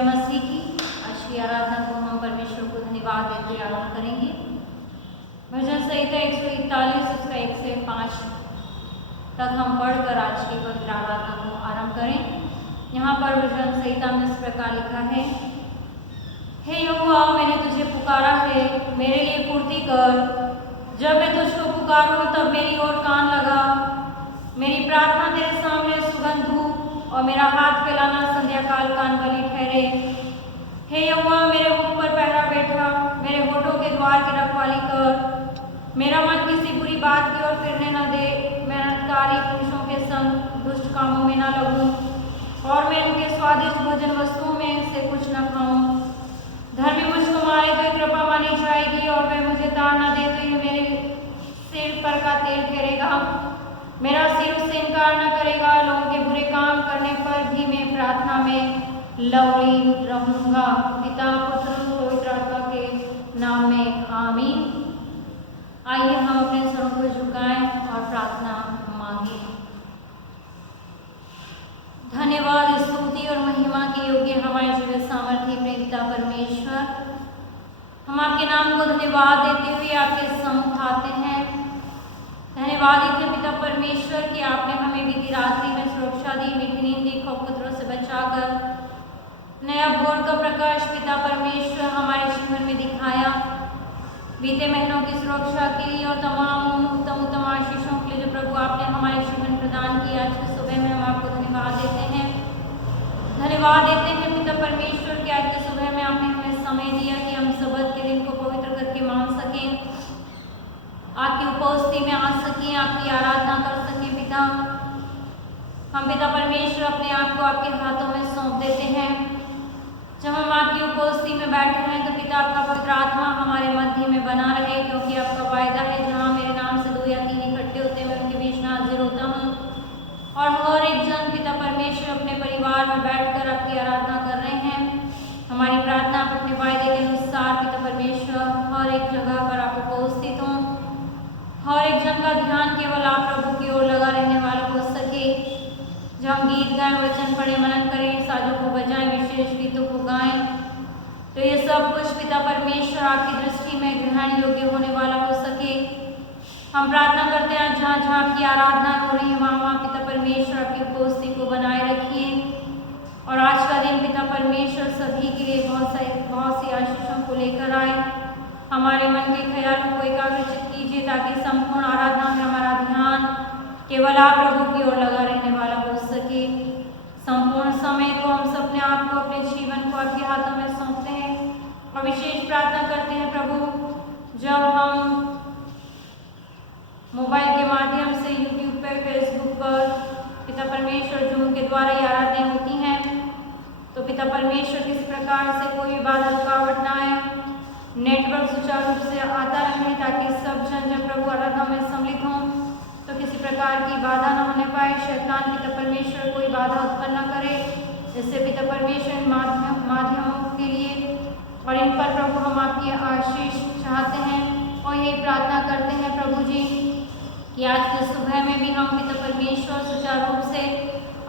जय मसीह की। आज की आराधना को हम परमेश्वर को धन्यवाद देते आरंभ करेंगे। भजन संहिता 141 उसका 1 से 5 तक हम पढ़कर आज की पवित्र आराधना को आरंभ करें। यहाँ पर भजन संहिता में इस प्रकार लिखा है, हे यहोवा मैंने तुझे पुकारा है, मेरे लिए पूर्ति कर। जब मैं तुझको पुकारूं तब मेरी ओर कान लगा। मेरी प्रार्थना तेरे सामने सुगंध धूप और मेरा हाथ फैलाना संध्या काल कान बलि ठहरे। हे यहोवा मेरे मुख पर पहरा बैठा, मेरे होठों के द्वार की रखवाली कर। मेरा मन किसी बुरी बात की ओर फिरने न दे। मैं अनर्थकारी पुरुषों के संग दुष्ट कामों में न लगूं और मैं उनके स्वादिष्ट भोजन वस्तुओं में से कुछ न खाऊं। धर्मी मुझको मारे तो कृपा मानी जाएगी और वह मुझे ताड़ न दे तो यह मेरे सिर पर का तेल ठहरेगा। मेरा सिर उससे इनकार न करेगा। लोगों के बुरे काम करने पर भी मैं प्रार्थना में लवलीन रहूंगा। पिता पुत्र पवित्र आत्मा के नाम में आमीन। आइए हम अपने स्वरों को झुकाएं और प्रार्थना मांगे। धन्यवाद स्तुति और महिमा के योग्य हमारे जीवन सामर्थ्य प्रेरिता परमेश्वर, हम आपके नाम को धन्यवाद देते हुए आपके सम्मुख आते हैं। धन्यवाद है पिता परमेश्वर कि आपने हमें बीती रात्रि में सुरक्षा दी, मीठी नींद दी, खौफखतरों से बचाकर नया भोर का प्रकाश पिता परमेश्वर हमारे जीवन में दिखाया। बीते महीनों की सुरक्षा के लिए और तमाम उत्तम आशीषों के लिए जो प्रभु आपने हमारे जीवन प्रदान किया, आज की सुबह में हम आपको धन्यवाद देते हैं। धन्यवाद देते हैं पिता परमेश्वर कि आज की सुबह में आपने हमें समय दिया कि हम सबत के दिन को पवित्र करके मान सकें, आपकी उपस्थिति में आ सकें, आपकी आराधना कर सकें। पिता हम पिता परमेश्वर अपने आप को आपके हाथों में सौंप देते हैं। जब हम आपकी उपस्थिति में बैठे हैं तो पिता आपका पवित्र आत्मा हमारे मध्य में बना रहे, क्योंकि आपका वायदा है जहाँ मेरे नाम से 2 या 3 इकट्ठे होते हैं मैं उनके बीच में हाजिर होता हूँ। और हर एक जन पिता परमेश्वर अपने परिवार में बैठकर आपकी आराधना कर रहे हैं। हमारी प्रार्थना आप अपने वायदे के अनुसार पिता परमेश्वर हर एक जगह पर आप उपस्थित हों। हर एक जन का ध्यान केवल आप प्रभु की ओर लगा रहने वाला हो सके। जब हम गीत गाएं, वचन पढ़े, मनन करें, साजों को बजाएं, विशेष गीतों को गाएं, तो ये सब कुछ पिता परमेश्वर आपकी दृष्टि में ग्रहण योग्य होने वाला हो सके। हम प्रार्थना करते हैं जहाँ जहाँ आपकी आराधना हो रही है वहाँ पिता परमेश्वर आपकी उपस्थिति को बनाए रखिए। और आज का दिन पिता परमेश्वर सभी के लिए बहुत सी आशीषों को लेकर आए। हमारे मन के ख्यालों को एकाग्रचित कीजिए ताकि संपूर्ण आराधना में हमारा ध्यान केवल आप प्रभु की ओर लगा रहने वाला हो सके। संपूर्ण समय को हम अपने आप को, अपने जीवन को आपके हाथों में सौंपते हैं और विशेष प्रार्थना करते हैं प्रभु, जब हम मोबाइल के माध्यम से यूट्यूब पर, फेसबुक पर पिता परमेश्वर जूम के द्वारा ये आराधनाएं होती हैं, तो पिता परमेश्वर किसी प्रकार से कोई भी बाधा रुकावट ना आए, नेटवर्क सुचारू रूप से आता रहे ताकि सब जन जब प्रभु आराधना में सम्मिलित हों तो किसी प्रकार की बाधा न होने पाए। शैतान पिता परमेश्वर कोई बाधा उत्पन्न न करे, जिससे पिता परमेश्वर माध्यमों के लिए और इन पर प्रभु हम आपकी आशीष चाहते हैं और यही प्रार्थना करते हैं प्रभु जी कि आज की सुबह में भी हम पिता परमेश्वर सुचारू रूप से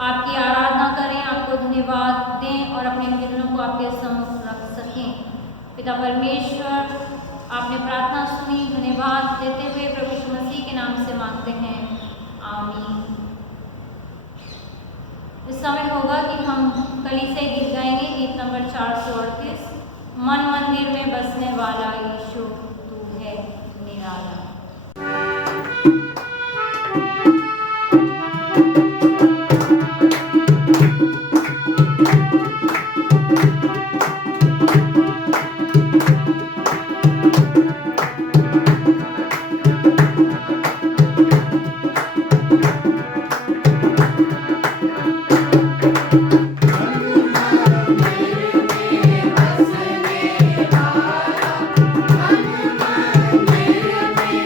आपकी आराधना करें, आपको धन्यवाद दें और अपने निवेदनों को आपके सम्मुख रख सकें। पिता परमेश्वर आपने प्रार्थना सुनी, धन्यवाद देते हुए प्रभु यीशु मसीह के नाम से मांगते हैं, आमीन। इस समय होगा कि हम कलीसिया गीत गाएंगे, गीत नंबर 438, मन मंदिर में बसने वाला यीशु तू है निराला। मन मंदिर में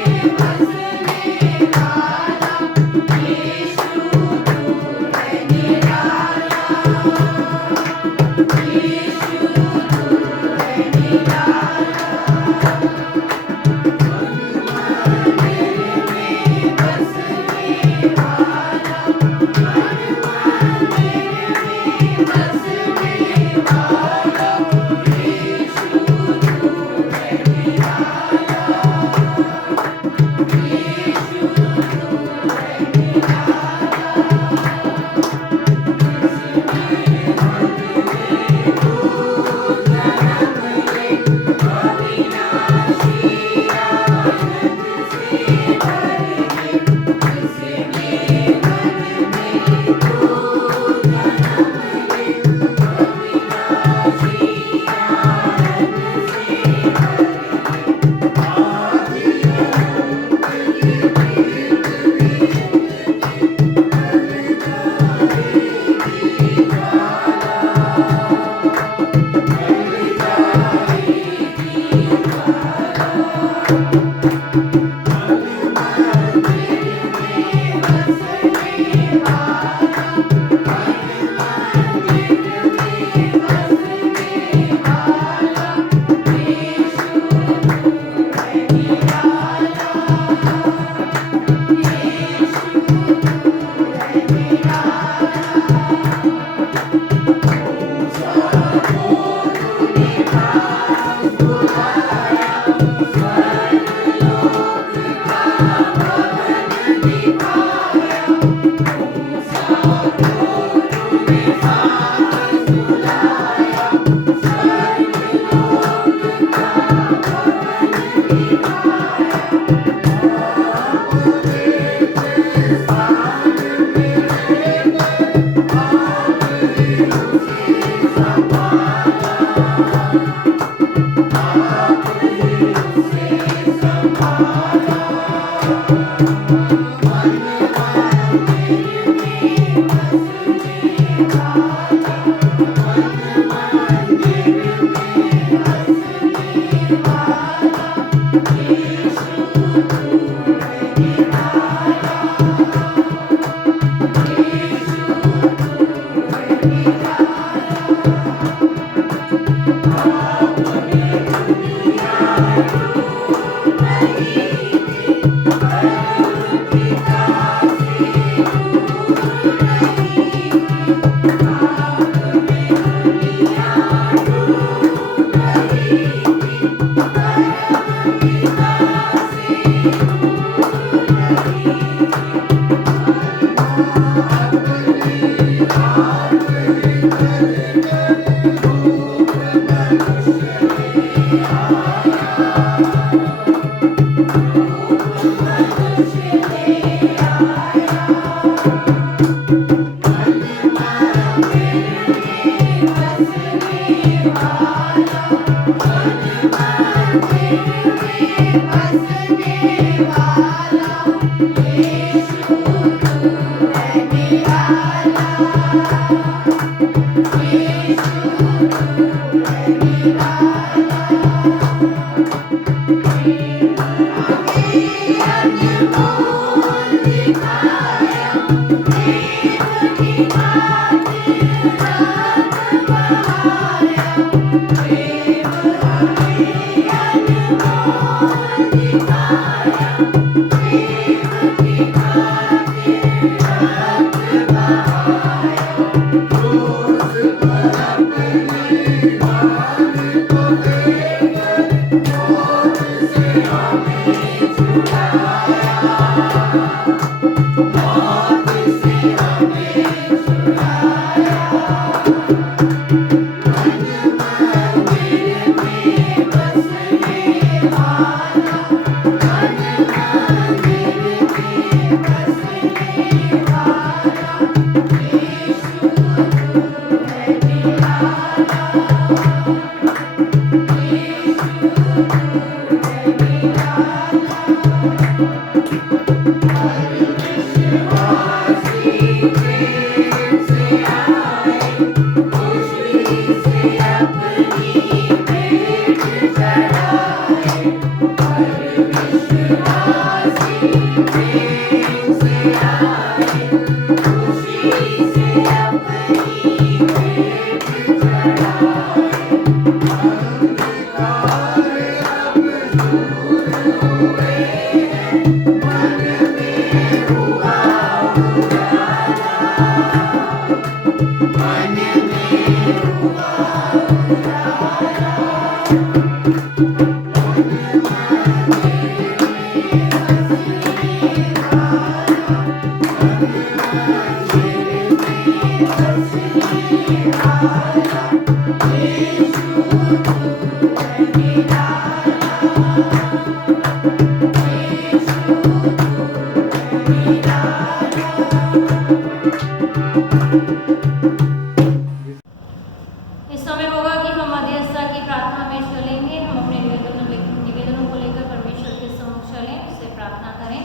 इस समय होगा कि हम मध्यस्थता की प्रार्थना में चलेंगे। हम अपने निवेदनों को लेकर परमेश्वर के सम्मुख चलें, उससे प्रार्थना करें।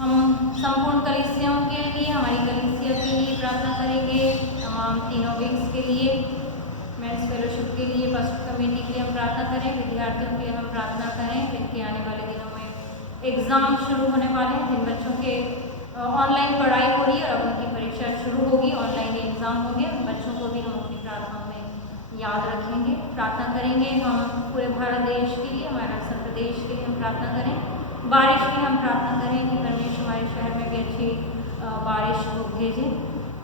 हम संपूर्ण कलीसियाओं के लिए, हमारी कलीसिया के लिए प्रार्थना करेंगे, तमाम तीनों विंग्स के लिए, मेंस फेलोशिप के लिए, पास्टर कमेटी के लिए हम प्रार्थना करें, विद्यार्थियों के लिए हम प्रार्थना करें जिनके आने वाले दिनों में एग्ज़ाम शुरू होने वाले हैं, जिन बच्चों के ऑनलाइन पढ़ाई हो रही है और अब उनकी परीक्षा शुरू होगी, ऑनलाइन ही एग्ज़ाम होंगे, उन बच्चों को भी हम अपनी प्रार्थनाओं में याद रखेंगे, प्रार्थना करेंगे। हम पूरे भारत देश के लिए, हमारे उत्तर प्रदेश के लिए हम प्रार्थना करें, बारिश की हम प्रार्थना करें कि परमेश्वर हमारे शहर में भी अच्छी बारिश को भेजे।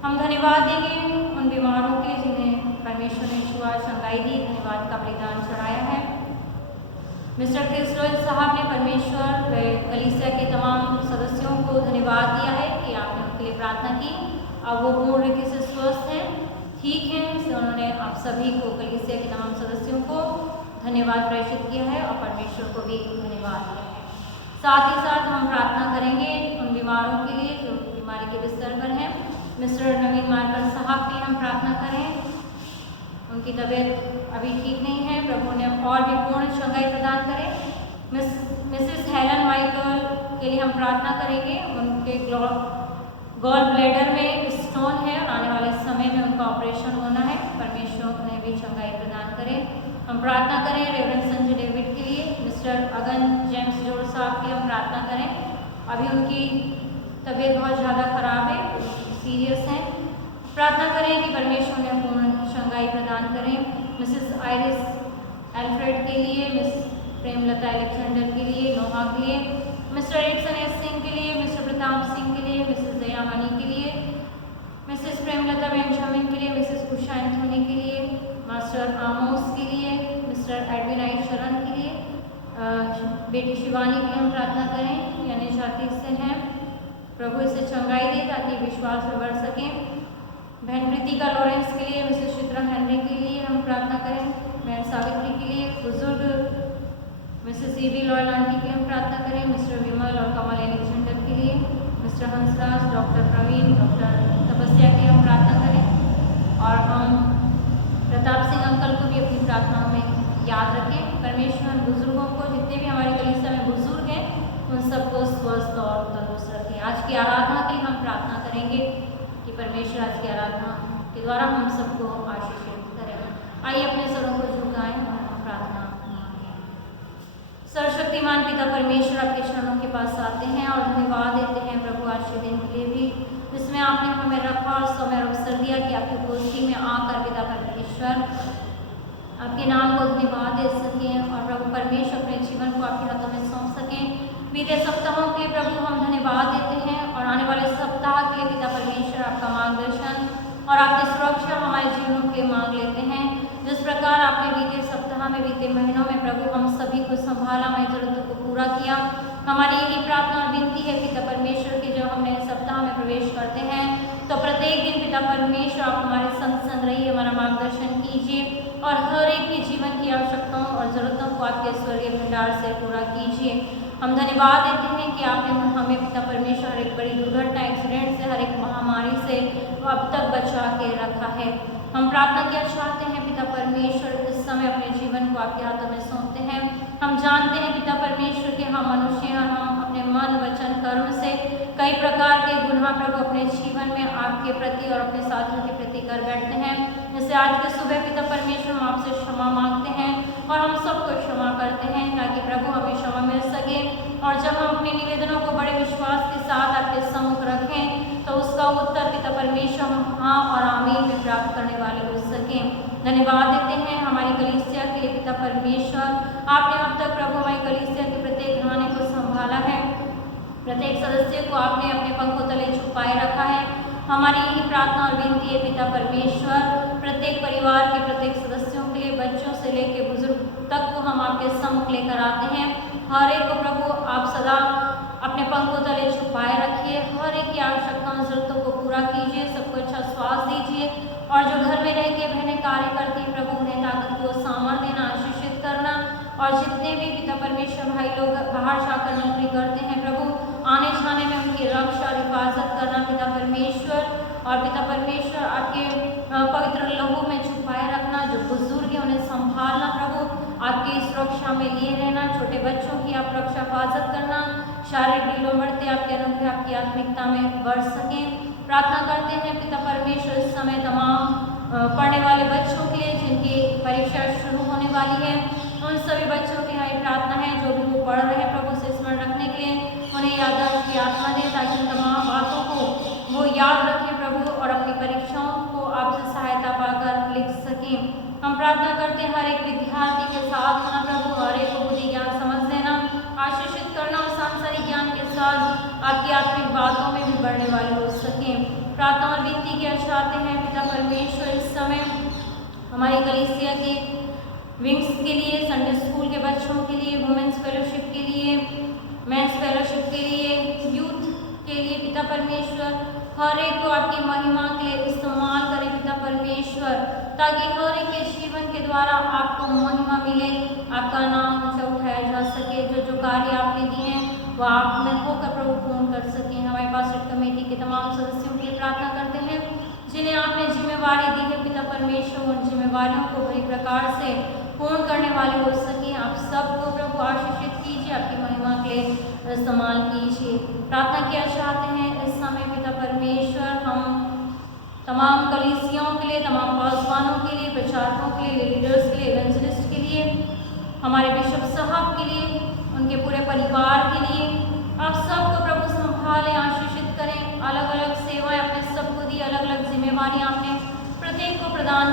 हम धन्यवाद देंगे उन बीमारों के जिन्हें परमेश्वर ने छुआ, चंगाई दी, धन्यवाद का बलिदान चढ़ाया है। मिस्टर क्रिस रॉयल साहब ने परमेश्वर व कलीसिया के तमाम सदस्यों को धन्यवाद दिया है कि आपने उनके लिए प्रार्थना की। अब वो पूर्ण रीति से स्वस्थ हैं, ठीक हैं, इससे उन्होंने आप सभी को, कलीसिया के तमाम सदस्यों को धन्यवाद प्रेषित किया है और परमेश्वर को भी धन्यवाद दिया है। साथ ही साथ हम प्रार्थना करेंगे उन बीमारों के लिए जो बीमारी के बिस्तर पर हैं। मिस्टर नवीन मार्कर साहब की हम प्रार्थना करें, उनकी तबीयत अभी ठीक नहीं है, प्रभु ने और भी पूर्ण चंगाई प्रदान करें। मिसेस हेलन माइकल के लिए हम प्रार्थना करेंगे, उनके गॉल ब्लैडर में स्टोन है और आने वाले समय में उनका ऑपरेशन होना है, परमेश्वर उन्हें भी चंगाई प्रदान करें। हम प्रार्थना करें रेवरेंड संजय डेविड के लिए, मिस्टर अगन जेम्स जोड़ साहब की हम प्रार्थना करें, अभी उनकी तबीयत बहुत ज़्यादा खराब है, सीरियस है। प्रार्थना करें कि परमेश्वर उन्हें पूर्ण चंगाई प्रदान करें। मिसेस आयरिस एल्फ्रेड के लिए, मिस प्रेमलता एलेक्जेंडर के लिए, नोहा के लिए, मिस्टर एरिक्सन एस सिंह के लिए, मिस्टर प्रताप सिंह के लिए, मिसेस दया हनी के लिए, मिसेस प्रेमलता बेंजामिन के लिए, मिसेस उषा एंथोनी के लिए, मास्टर आमोस के लिए, मिस्टर एडविन आई शरण के लिए, बेटी शिवानी के लिए हम प्रार्थना करें, यानी जाति से हैं, प्रभु इसे चंगाई दे ताकि विश्वास में बढ़ सके। बहन प्रीतिका लॉरेंस के लिए, मिसेस चित्रा हेनरी के लिए हम प्रार्थना करें, बहन सावित्री के लिए, बुजुर्ग मिसेस ईवी लॉयल आंटी के लिए हम प्रार्थना करें, मिस्टर विमल और कमल एलेक्जेंडर के लिए, mister Hansraj, doctor Praveen, doctor Tapasya के लिए हम प्रार्थना करें और हम प्रताप सिंह अंकल को भी अपनी प्रार्थनाओं में याद रखें। परमेश्वर बुजुर्गों को, जितने भी हमारी कलीसिया में बुजुर्ग हैं, उन सबको स्वस्थ और तंदुरुस्त रखें। आज की आराधना के लिए हम प्रार्थना करेंगे कि परमेश्वर आज की आराधना के द्वारा हम सबको आशीषित करें। आइए अपने स्वरों को झुकाएं और हम प्रार्थना मांगें। सर्वशक्तिमान पिता परमेश्वर, आपके शरणों के पास आते हैं और धन्यवाद देते हैं प्रभु आज के दिन के लिए भी, जिसमें आपने हमें रखा और समय अवसर दिया कि आपकी उपस्थिति में आकर पिता परमेश्वर आपके नाम को धन्यवाद दे सकें और प्रभु परमेश्वर अपने जीवन को आपके हाथों में सौंप सकें। बीते सप्ताहों के लिए प्रभु हम धन्यवाद देते हैं और आने वाले सप्ताह के लिए पिता परमेश्वर आपका मार्गदर्शन और आपकी सुरक्षा हमारे जीवनों के लिए मांग लेते हैं। जिस प्रकार आपने बीते सप्ताह में, बीते महीनों में प्रभु हम सभी को संभाला, हमारी जरूरतों को पूरा किया, हमारी यही प्रार्थना और विनती है पिता परमेश्वर की जब हम नए सप्ताह में प्रवेश करते हैं तो प्रत्येक दिन पिता परमेश्वर आप हमारे संग संग रहिए, हमारा मार्गदर्शन कीजिए और हर एक की जीवन की आवश्यकताओं और जरूरतों को आपके स्वर्गीय भंडार से पूरा कीजिए। हम धन्यवाद देते हैं कि आपने हमें पिता परमेश्वर हर एक बड़ी दुर्घटना, एक्सीडेंट से, हर एक महामारी से अब तक बचा के रखा है। हम प्रार्थना किया चाहते हैं पिता परमेश्वर, इस समय अपने जीवन को आपके हाथों में सौंपते हैं। हम जानते हैं पिता परमेश्वर कि हम मनुष्य हैं, हम अपने मन, वचन, कर्म से कई प्रकार के गुनाह प्रभु अपने जीवन में आपके प्रति और अपने साथियों के प्रति कर बैठते हैं। जैसे आज के सुबह पिता परमेश्वर हम आपसे क्षमा मांगते हैं और हम सबको क्षमा करते हैं ताकि प्रभु हमें क्षमा मिल सके और जब हम अपने निवेदनों को बड़े विश्वास के साथ आपके सम्मुख रखें तो उसका उत्तर पिता परमेश्वर हम हाँ और आमीन में प्राप्त करने वाले हो सकें। धन्यवाद देते हैं हमारी कलीसिया के लिए पिता परमेश्वर, आपने अब तक प्रभु हमारी कलीसिया के प्रत्येक घराने को संभाला है, प्रत्येक सदस्य को आपने अपने पंखों तले छुपाए रखा है। हमारी यही प्रार्थना और विनती है पिता परमेश्वर, प्रत्येक परिवार के प्रत्येक सदस्यों के लिए, बच्चों से लेकर बुजुर्ग तक को हम आपके सम्मुख लेकर आते हैं। हर एक को प्रभु आप सदा अपने पंखों तले छुपाए रखिए, हर एक की आवश्यकताओं जरूरतों को पूरा कीजिए, सबको अच्छा स्वास्थ्य दीजिए और जो घर में रह के बहनें कार्य करती हैं प्रभु उन्हें ताकत को सामर्थ्य देना, आशीषित करना और जितने भी पिता परमेश्वर भाई लोग बाहर जाकर नौकरी करते हैं प्रभु आने जाने में उनकी रक्षा और हिफाजत करना पिता परमेश्वर, और पिता परमेश्वर आपके पवित्र लहू में छुपाए रखना, जो बुजुर्ग हैं उन्हें संभालना प्रभु, आपकी सुरक्षा में लिए रहना, छोटे बच्चों की आप रक्षा हिफाजत करना, शारीरिक ढीलों बढ़ते आपके अनुग्रह आपकी आत्मिकता में बढ़ सकें। प्रार्थना करते हैं पिता परमेश्वर इस समय तमाम पढ़ने वाले बच्चों के लिए जिनकी परीक्षा शुरू होने वाली है, उन सभी बच्चों की हमारी प्रार्थना है जो भी वो पढ़ रहे हैं प्रभु से स्मरण रखने के लिए उन्हें याददाश्त की आत्मा दें ताकि उन तमाम बातों को वो याद रखें प्रभु और अपनी परीक्षाओं को आपसे सहायता पाकर लिख सकें। हम प्रार्थना करते हैं हर एक विद्यार्थी के साथ होना प्रभु, हर एक को बुद्धि ज्ञान समझ देना, आशीषित करना और सांसारिक ज्ञान के साथ आपकी आत्मिक बातों में भी बढ़ने वाले हो सकें। प्रार्थना और विनती किया चाहते हैं पिता परमेश्वर इस समय हमारी कलीसिया के विंग्स के लिए, संडे स्कूल के बच्चों के लिए, वुमेन्स फेलोशिप के लिए, मेंस फेलोशिप के लिए, यूथ के लिए पिता परमेश्वर हर एक को आपकी महिमा के लिए इस्तेमाल करें पिता परमेश्वर, ताकि हर एक के जीवन के द्वारा आपको महिमा मिले, आपका नाम ऊंचा उठाया जा सके, जो जो कार्य आपने दिए हैं वह आप में होकर प्रभु पूर्ण कर सकें। हमारे पास कमेटी के तमाम सदस्यों के लिए प्रार्थना करते हैं जिन्हें आपने जिम्मेवारी दी है पिता परमेश्वर, उन जिम्मेवारियों को बड़ी प्रकार से पूर्ण करने वाले हो सके। आप सबको प्रभु आशीषित कीजिए, आपकी महिमा के लिए इस्तेमाल कीजिए। प्रार्थना किया चाहते हैं इस समय पिता परमेश्वर हम तमाम कलीसियाओं के लिए, तमाम पासवानों के लिए, प्रचारकों के लिए, लीडर्स के लिए, इवेंजलिस्ट के लिए, हमारे बिशप साहब के लिए, उनके पूरे परिवार के लिए आप सबको प्रभु संभालें, आशीषित करें। अलग अलग सेवाएं आपने सबको दी, अलग अलग जिम्मेवारियां आपने प्रत्येक को प्रदान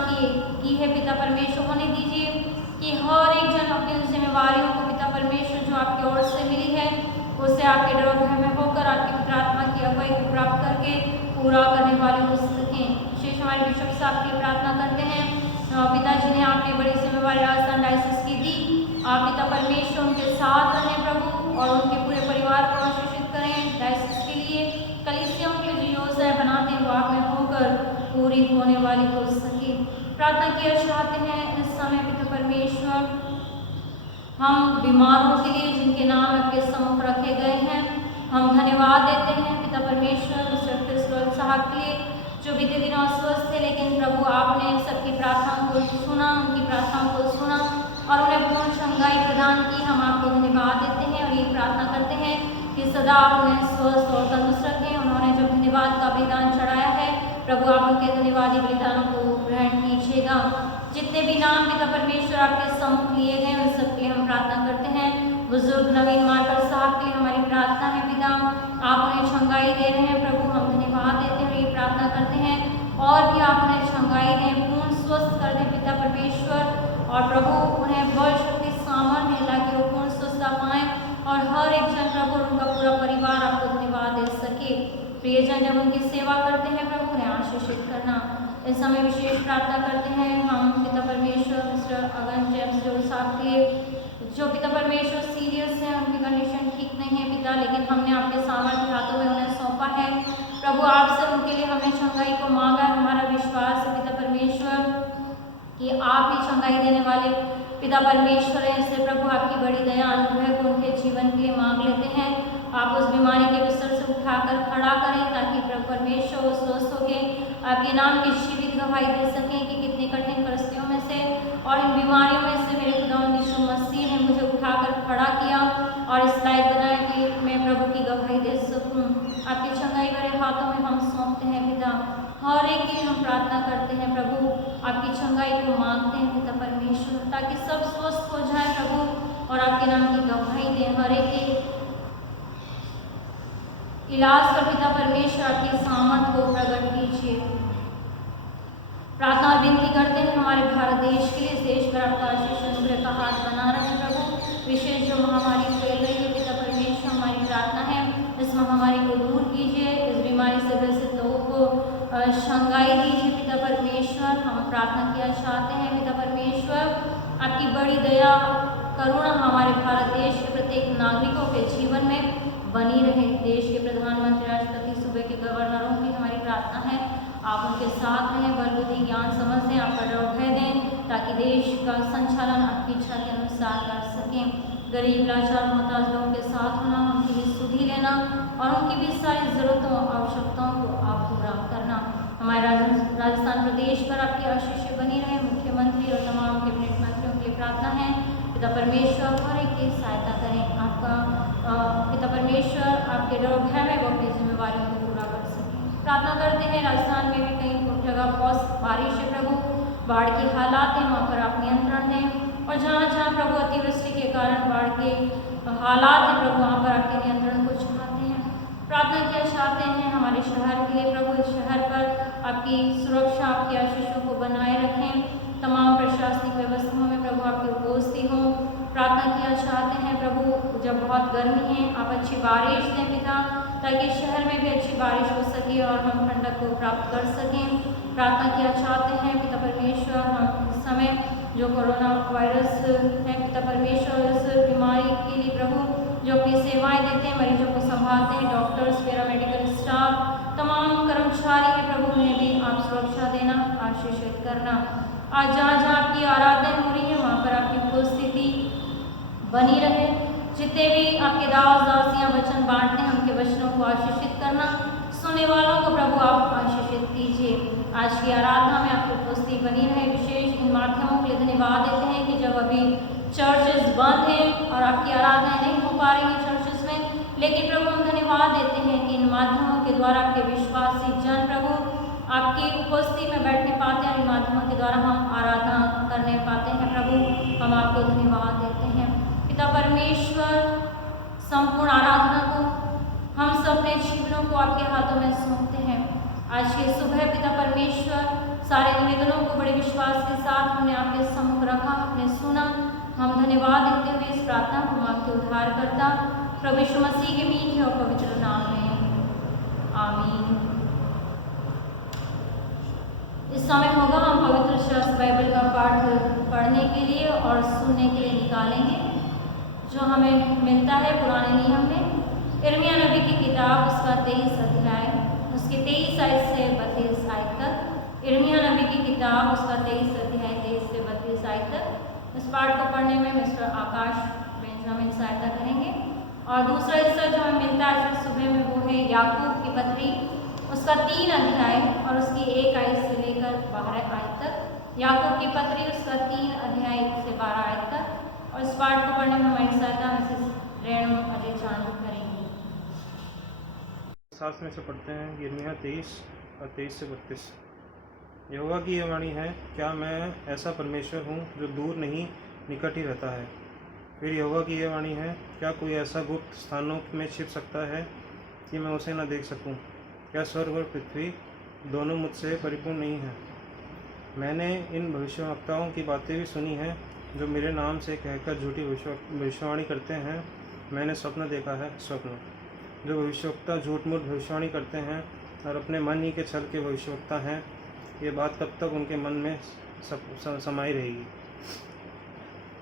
की है पिता परमेश्वर। होने दीजिए कि हर एक जन अपनी उन जिम्मेवारियों को पिता परमेश्वर जो आपकी ओर से मिली है उसे आपके डर भय में होकर आपकी पवित्र आत्मा की अगुवाई को प्राप्त करके पूरा करने वाले हो सकें। विशेष हमारे बिशप साहब की प्रार्थना करते हैं, पिताजी ने आपने बड़ी जिम्मेवारी राजस्थान डायसिस की दी, आप पिता परमेश्वर उनके साथ रहें प्रभु और उनके पूरे परिवार को आशीषित करें। डायसिस के लिए कलीसियों के जो योजना बनाते हैं वो आप में होकर पूरी होने वाली हो सके। प्रार्थना किया चाहते हैं इस समय पिता परमेश्वर हम बीमारों के लिए जिनके नाम आपके सम्मुख रखे गए हैं, हम धन्यवाद देते हैं पिता परमेश्वर मिस्टर क्रिस्टोफर साहब के लिए जो बीते दिनों अस्वस्थ थे, लेकिन प्रभु आपने सबकी प्रार्थनाओं को सुना, उनकी प्रार्थनाओं को सुना और उन्हें पूर्ण चंगाई प्रदान की। हम आपको धन्यवाद देते हैं और ये प्रार्थना करते हैं कि सदा आप उन्हें स्वस्थ और तंदुरुस्त रखें। उन्होंने जो धन्यवाद का बलिदान चढ़ाया है प्रभु आप उनके धन्यवादी बलिदानों को ग्रहण कीजिएगा। जितने भी नाम पिता परमेश्वर आपके सम्मुख लिए गए उन सबके लिए हम प्रार्थना करते हैं। बुजुर्ग नवीन मार्कर साहब के लिए हमारी प्रार्थना है पिता, आप उन्हें चंगाई दे रहे हैं प्रभु, हम धन्यवाद देते हैं और ये प्रार्थना करते हैं और भी आप उन्हें चंगाई दें, पूर्ण स्वस्थ कर दें पिता परमेश्वर और प्रभु उन्हें बल शक्ति सामर्थ्य ताकि वो पूर्ण स्वस्थता पाएँ और हर एक जन प्रभु और उनका पूरा परिवार आपको धन्यवाद दे सके। प्रियजन जब उनकी सेवा करते हैं प्रभु उन्हें आशीषित करना। इस समय विशेष प्रार्थना करते हैं हम पिता परमेश्वर मिस्टर अगन जेम्स जो साहब के जो पिता परमेश्वर सीरियस हैं, उनकी कंडीशन ठीक नहीं है पिता, लेकिन हमने आपके सामर्थ्य हाथों में उन्हें सौंपा है प्रभु। आपसे उनके लिए हमने चंगाई को मांगा। हमारा विश्वास है पिता परमेश्वर कि आप ही चंगाई देने वाले पिता परमेश्वर हैं। इससे प्रभु आपकी बड़ी दया अनुग्रह को उनके जीवन के लिए मांग लेते हैं। आप उस बीमारी के बिस्तर से उठाकर खड़ा करें ताकि प्रभु परमेश्वर उस स्वस्थ होकर आपके नाम की जीवित गवाही दे सकें कि कितनी कठिन परिस्थितियों में से और इन बीमारियों में से मेरे खुदावंद यीशु मसीह ने मुझे उठाकर खड़ा किया और इस लायक बनाया कि मैं प्रभु की गवाही दे सकूं। आपकी चंगाई भरे हाथों में हम सौंपते हैं पिता। हर एक के लिए हम प्रार्थना करते हैं प्रभु, आपकी चंगाई को मांगते हैं पिता परमेश्वर ताकि सब स्वस्थ हो जाए प्रभु और आपके नाम की गवाही दें। हर एक के इलाज पर पिता परमेश्वर आपकी सामर्थ को प्रकट कीजिए। प्रार्थना और विनती करते हैं हमारे भारत देश के लिए, इस देश पर आपका आशीष अनुग्रह का हाथ बना रहे प्रभु। विशेष जो महामारी फैल रही है पिता परमेश्वर हमारी प्रार्थना है इस महामारी को दूर कीजिए, इस बीमारी से ग्रसित लोगों को शंगाई दीजिए पिता परमेश्वर। हम प्रार्थना किया चाहते हैं पिता परमेश्वर आपकी बड़ी दया करुणा हमारे भारत देश के प्रत्येक नागरिकों के जीवन में बनी रहे। देश के प्रधानमंत्री राष्ट्रपति सूबे के गवर्नरों की हमारी प्रार्थना है आप उनके साथ रहें, बल बुद्धि ज्ञान समझ दें, आपका डर भय दें ताकि देश का संचालन आपकी इच्छा के अनुसार कर सकें। गरीब लाचार मोहताज लोगों के साथ होना, उनके लिए सुधि लेना और उनकी भी सारी ज़रूरतों आवश्यकताओं को आप पूरा करना। हमारे राजस्थान प्रदेश पर आपकी आशीष बनी रहे। मुख्यमंत्री और तमाम कैबिनेट मंत्रियों के लिए प्रार्थना है पिता परमेश्वर हर एक की सहायता करें। आपका पिता परमेश्वर आपके डर भय में वो अपनी जिम्मेवारियों को पूरा कर सकें। प्रार्थना करते हैं राजस्थान में भी कई जगह बहुत बारिश है प्रभु, बाढ़ के हालात हैं, वहाँ पर आप नियंत्रण दें और जहाँ जहाँ प्रभु अतिवृष्टि के कारण बाढ़ के हालात हैं प्रभु वहाँ पर आपके नियंत्रण को चाहते हैं। प्रार्थना किया चाहते हैं हमारे शहर के लिए प्रभु, इस शहर पर आपकी सुरक्षा आपकी आशीषों को बनाए रखें। तमाम प्रशासनिक व्यवस्थाओं में प्रभु आपकी उपस्थिति हो। प्रार्थना किया चाहते हैं प्रभु जब बहुत गर्मी है आप अच्छी बारिश दें पिता ताकि शहर में भी अच्छी बारिश हो सके और हम ठंडक को प्राप्त कर सकें। प्रार्थना किया चाहते हैं पिता परमेश्वर हम इस समय जो कोरोना वायरस है पिता परमेश्वर इस बीमारी के लिए प्रभु जो अपनी सेवाएं देते हैं, मरीजों को संभालते हैं, डॉक्टर्स पैरामेडिकल स्टाफ तमाम कर्मचारी हैं प्रभु उन्हें भी आप सुरक्षा देना आशीषित करना। आज जहाँ जहाँ आपकी आराधना हो रही है वहाँ पर आपकी उपस्थिति बनी रहे। जितने भी आपके दास दासियाँ वचन बांटते हैं उनके वचनों को आशीषित करना, सुनने वालों को प्रभु आप आशीषित कीजिए। आज की आराधना में आपकी उपस्थिति बनी रहे। विशेष इन माध्यमों के लिए धन्यवाद देते हैं कि जब अभी चर्चेस बंद हैं और आपकी आराधनाएं नहीं हो पा रही हैं चर्चेस में, लेकिन प्रभु हम धन्यवाद देते हैं कि इन माध्यमों के द्वारा आपके विश्वासी जन प्रभु आपकी उपस्थिति में बैठने पाते हैं और इन माध्यमों के द्वारा हम आराधना करने पाते हैं प्रभु हम आपको धन्यवाद देते हैं। पिता परमेश्वर संपूर्ण आराधना को हम सब अपने जीवनों को आपके हाथों में सौंपते हैं। आज की सुबह पिता परमेश्वर सारे निवेदनों को बड़े विश्वास के साथ हमने आपके सम्मुख रखा, हमने सुना। हम धन्यवाद देते हुए इस प्रार्थना को हम आपके उद्धारकर्ता प्रभु यीशु मसीह के मीठे और पवित्र नाम में आमीन। इस समय होगा हम पवित्र शास्त्र बाइबल का पाठ पढ़ने के लिए और सुनने के लिए निकालेंगे, जो हमें मिलता है पुराने नियम में यिर्मयाह नबी की किताब, उसका 23 अध्याय, उसके 23 आयत से 32 आयत तक। यिर्मयाह नबी की किताब, उसका 23 अध्याय 23 से 32 आयत तक। इस पाठ को पढ़ने में मिस्टर आकाश बेंजामिन सहायता करेंगे। और दूसरा हिस्सा जो हमें मिलता है आज सुबह में वो है याकूब की पत्री, उसका 3 अध्याय और उसकी 1 आयत से लेकर 12 आयत तक। याकूब की पत्री, उसका 3 अध्याय 1 से 12 आयत तक। और इस पाठ को पढ़ने में हमारी सहायता मिसेस रेणु अजय चांद करेंगी। साथ में से पढ़ते हैं यिर्मयाह 23 और 23 से 32। यहोवा की यह वाणी है, क्या मैं ऐसा परमेश्वर हूँ जो दूर नहीं निकट ही रहता है। फिर यहोवा की यह वाणी है, क्या कोई ऐसा गुप्त स्थानों में छिप सकता है कि मैं उसे न देख सकूँ। क्या स्वर्ग और पृथ्वी दोनों मुझसे परिपूर्ण नहीं हैं। मैंने इन भविष्यवक्ताओं की बातें भी सुनी हैं जो मेरे नाम से कहकर झूठी भविष्यवाणी करते हैं। मैंने स्वप्न देखा है, स्वप्न। जो भविष्यवक्ता झूठ मूठ भविष्यवाणी करते हैं और अपने मन ही के छल के भविष्यवक्ता हैं, ये बात कब तक उनके मन में समाई रहेगी।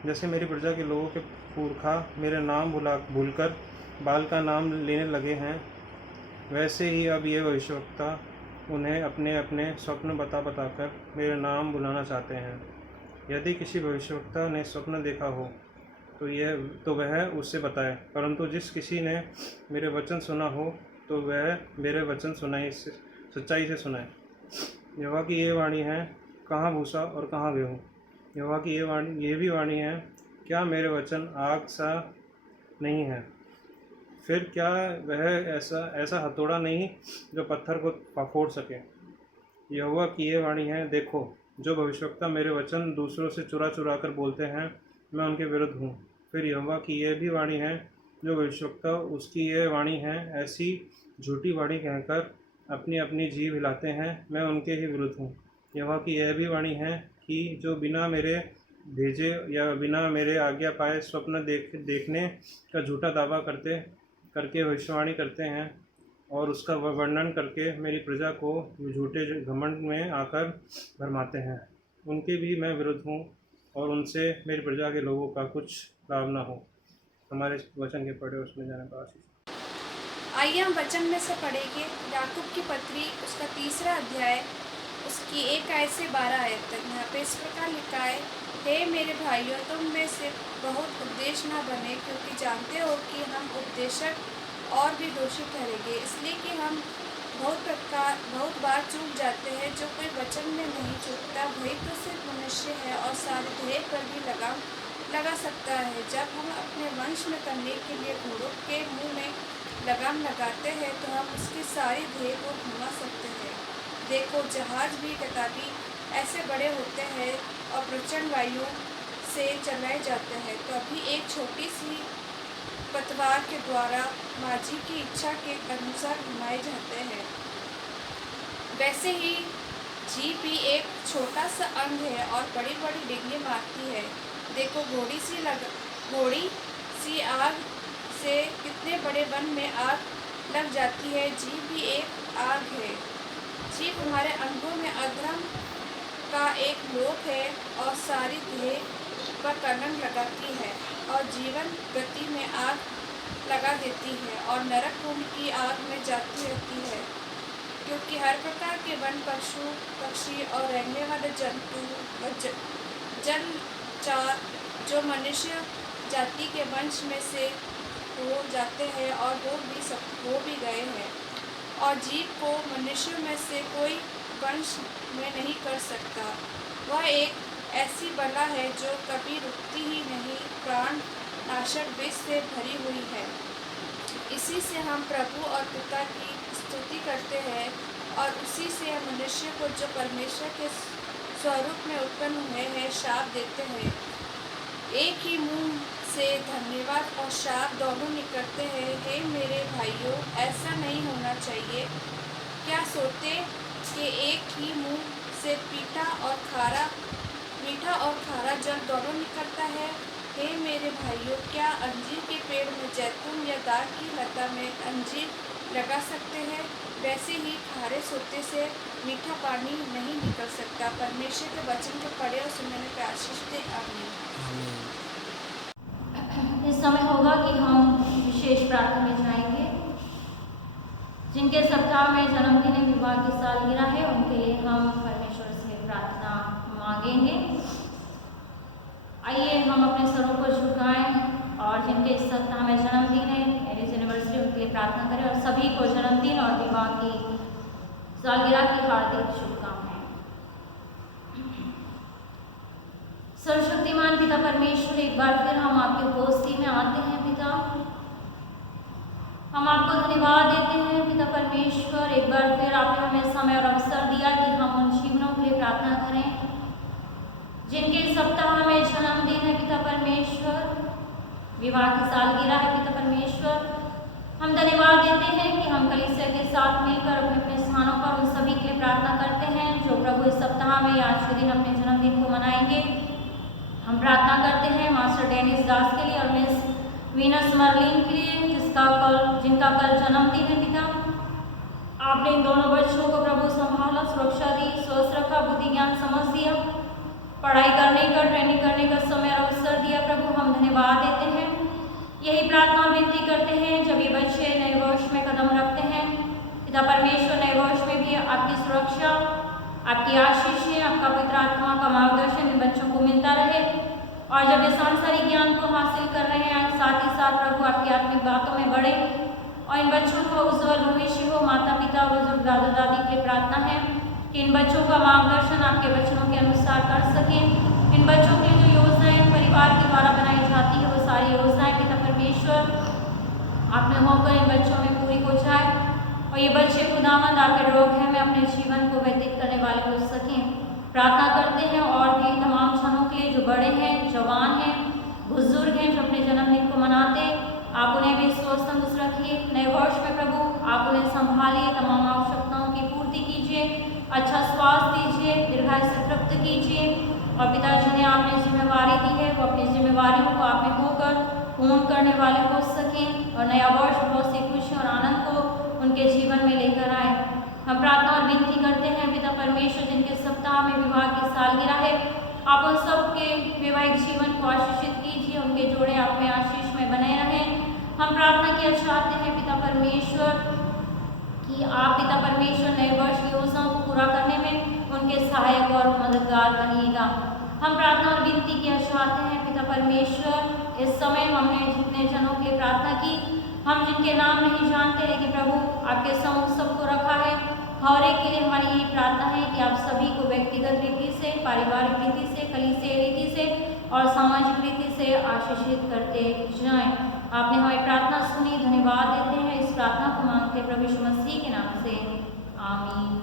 जैसे मेरी प्रजा के लोगों के पुरखा मेरे नाम भूलकर बाल का नाम लेने लगे हैं, वैसे ही अब ये भविष्यवक्ता उन्हें अपने अपने स्वप्न बताकर मेरे नाम बुलाना चाहते हैं। यदि किसी भविष्यवक्ता ने स्वप्न देखा हो तो वह उससे बताए, परंतु जिस किसी ने मेरे वचन सुना हो तो वह मेरे वचन सच्चाई से सुनाए। यहोवा की ये वाणी है, कहाँ भूसा और कहाँ गेहूँ। यहोवा की ये भी वाणी है, क्या मेरे वचन आग सा नहीं है। फिर क्या वह ऐसा हथौड़ा नहीं जो पत्थर को फोड़ सके। यहोवा की ये वाणी है, देखो जो भविष्यवक्ता मेरे वचन दूसरों से चुरा कर बोलते हैं, मैं उनके विरुद्ध हूँ। फिर यहोवा की यह भी वाणी है, जो भविष्यवक्ता उसकी यह वाणी है ऐसी झूठी वाणी कहकर अपनी अपनी जीभ हिलाते हैं, मैं उनके ही विरुद्ध हूँ। यहोवा की यह भी वाणी है कि जो बिना मेरे भेजे या बिना मेरे आज्ञा पाए स्वप्न देखने का झूठा दावा करके भविष्यवाणी करते हैं और उसका वर्णन करके मेरी प्रजा को झूठे घमंड में आकर भरमाते हैं, उनके भी मैं विरुद्ध हूँ और उनसे मेरी प्रजा के लोगों का कुछ लाभ न हो। हमारे वचन के पढ़े उसमें जाने का आशीष। आइए हम वचन में से पढ़ेंगे याकूब की पत्री, उसका 3 अध्याय, उसकी 1 आयत से 12 आयत तक। यहाँ पे इस प्रकार लिखा है, हे मेरे भाइयों, तुम में से बहुत उपदेश न बने, क्योंकि जानते हो कि हम उपदेशक और भी दोषी ठहरेंगे, इसलिए कि हम बहुत बार चूक जाते हैं। जो कोई वचन में नहीं चूकता वही तो सिर्फ मनुष्य है और सारे ध्येय पर भी लगा सकता है। जब हम अपने वंश में करने के लिए घोड़ों के मुंह में लगाम लगाते हैं तो हम उसकी सारी ध्येय को घुमा सकते हैं। देखो, जहाज भी रकाबी ऐसे बड़े होते हैं और प्रचंड वायु से चलाए जाते हैं, तो अभी एक छोटी सी पतवार के द्वारा माझी की इच्छा के अनुसार घुमाए जाते हैं। वैसे ही जीभ भी एक छोटा सा अंग है और बड़ी बड़ी डिग्री मारती है। देखो, घोड़ी सी आग से कितने बड़े वन में आग लग जाती है। जीभ भी एक आग है। जीभ हमारे अंगों में अधर्म का एक लोक है और सारी ध्येय पर कलंक लगाती है और जीवन गति में आग लगा देती है और नरक कुंड की आग में जाती रहती है। क्योंकि हर प्रकार के वन, पशु पक्षी और रहने वाले जंतु जलचर जो मनुष्य जाति के वंश में से हो जाते हैं और हो भी गए हैं, और जीव को मनुष्य में से कोई वंश में नहीं कर सकता। वह एक ऐसी बला है जो कभी रुकती ही नहीं, प्राण नाशक विष से भरी हुई है। इसी से हम प्रभु और पिता की स्तुति करते हैं और उसी से हम मनुष्य को जो परमेश्वर के स्वरूप में उत्पन्न हुए हैं शाप देते हैं। एक ही मुंह से धन्यवाद और शाप दोनों निकलते हैं। हे मेरे भाइयों, ऐसा नहीं होना चाहिए। क्या सोते के एक ही मुंह से मीठा और खारा जल दोनों निकलता है। हे मेरे भाइयों, क्या अंजीर के पेड़ में जैतून या दाख की लता में अंजीर लगा सकते हैं? वैसे ही खारे सोते से मीठा पानी नहीं निकल सकता। परमेश्वर के वचन को पढ़े और सुनने पे आशीष दे। आमीन। इस समय होगा कि हम विशेष प्रार्थना में जाएंगे। जिनके सप्ताह में जन्मदिन विवाह की सालगिरह है उनके लिए हम परमेश्वर से प्रार्थना मांगेंगे। आइए हम अपने सरों को झुकाएं और जिनके इस सप्ताह में जन्मदिन है एरिस यूनिवर्सिटी उनके लिए प्रार्थना करें और सभी को जन्मदिन और विवाह की सालगिरह की हार्दिक शुभकामनाएं। सर्वशक्तिमान पिता परमेश्वर, एक बार फिर हम आपकी उपस्थिति में आते हैं पिता। हम आपको धन्यवाद देते हैं पिता परमेश्वर, एक बार फिर आपने हमें समय और अवसर दिया कि हम उन जीवनों के लिए प्रार्थना करें जिनके सप्ताह में जन्मदिन है पिता परमेश्वर, विवाह की सालगिरह है पिता परमेश्वर। हम धन्यवाद देते हैं कि हम कलीसिया के साथ मिलकर अपने अपने स्थानों पर उन सभी के लिए प्रार्थना करते हैं जो प्रभु इस सप्ताह में आज के दिन अपने जन्मदिन को मनाएंगे। हम प्रार्थना करते हैं मास्टर डेनिस दास के लिए और मिस वीनस मर्लिन के लिए जिनका कल जन्मदिन है पिता। आपने इन दोनों बच्चों को प्रभु संभाला, सुरक्षा दी, स्वस्थ रखा, बुद्धि ज्ञान समझ दिया, पढ़ाई करने का, ट्रेनिंग करने का समय और अवसर दिया। प्रभु हम धन्यवाद देते हैं। यही प्रार्थना और विनती करते हैं जब ये बच्चे नए वर्ष में कदम रखते हैं पिता परमेश्वर, नए वर्ष में भी आपकी सुरक्षा, आपकी आशीष, आपका पवित्र आत्मा का मार्गदर्शन इन बच्चों को मिलता रहे और जब ये सांसारिक ज्ञान को हासिल कर रहे हैं साथ ही साथ प्रभु आपकी आत्मिक बातों में बढ़े और इन बच्चों को उज्जवल भविष्य हो। माता पिता और बुजुर्ग दादा दादी के लिए प्रार्थना है कि इन बच्चों का मार्गदर्शन आपके वचनों के अनुसार कर सकें। इन बच्चों के लिए जो योजनाएं परिवार के द्वारा बनाई जाती है वो सारी योजनाएं पिता परमेश्वर आप में होकर इन बच्चों में पूरी हो जाए और ये बच्चे खुदावंद आपके रोग है में अपने जीवन को व्यतीत करने वाले हो सकें। प्रार्थना करते हैं और भी तमाम जनों के लिए जो बड़े हैं, जवान हैं, बुजुर्ग हैं जो अपने जन्मदिन को मनाते, आप उन्हें भी स्वस्थ तंदुरुस्त रखिए। नए वर्ष में प्रभु आप उन्हें संभालिए, तमाम आवश्यकताओं की पूर्ति कीजिए, अच्छा स्वास्थ्य दीजिए, दीर्घायु से तृप्त कीजिए और पिताजी ने आपने जिम्मेवारी दी है वो अपनी जिम्मेवारियों को आप में होकर पूर्ण करने वाले हो सकें और नया वर्ष बहुत सी खुशी और आनंद को उनके जीवन में लेकर आए। हम प्रार्थना और विनती करते हैं पिता परमेश्वर जिनके सप्ताह में विवाह की सालगिरह है, आप उन सबके वैवाहिक जीवन को आशीषित कीजिए, उनके जोड़े आप में आशीष में बने रहें। हम प्रार्थना किया चाहते हैं पिता परमेश्वर कि आप पिता परमेश्वर नए वर्ष की योजनाओं को पूरा करने में उनके सहायक और मददगार बनिएगा। हम प्रार्थना और विनती किया चाहते हैं पिता परमेश्वर, इस समय हमने जितने जनों के लिए प्रार्थना की, हम जिनके नाम नहीं जानते लेकिन प्रभु आपके सम्मुख सबको रखा है, हर एक के लिए हमारी यही प्रार्थना है कि आप सभी को व्यक्तिगत रीति से, पारिवारिक रीति से, कलीसिया रीति से और सामाजिक रीति से आशीषित करते जाएं। आपने हमारी प्रार्थना सुनी, धन्यवाद देते हैं। इस प्रार्थना को मांगते प्रभु यीशु मसीह के नाम से, आमीन।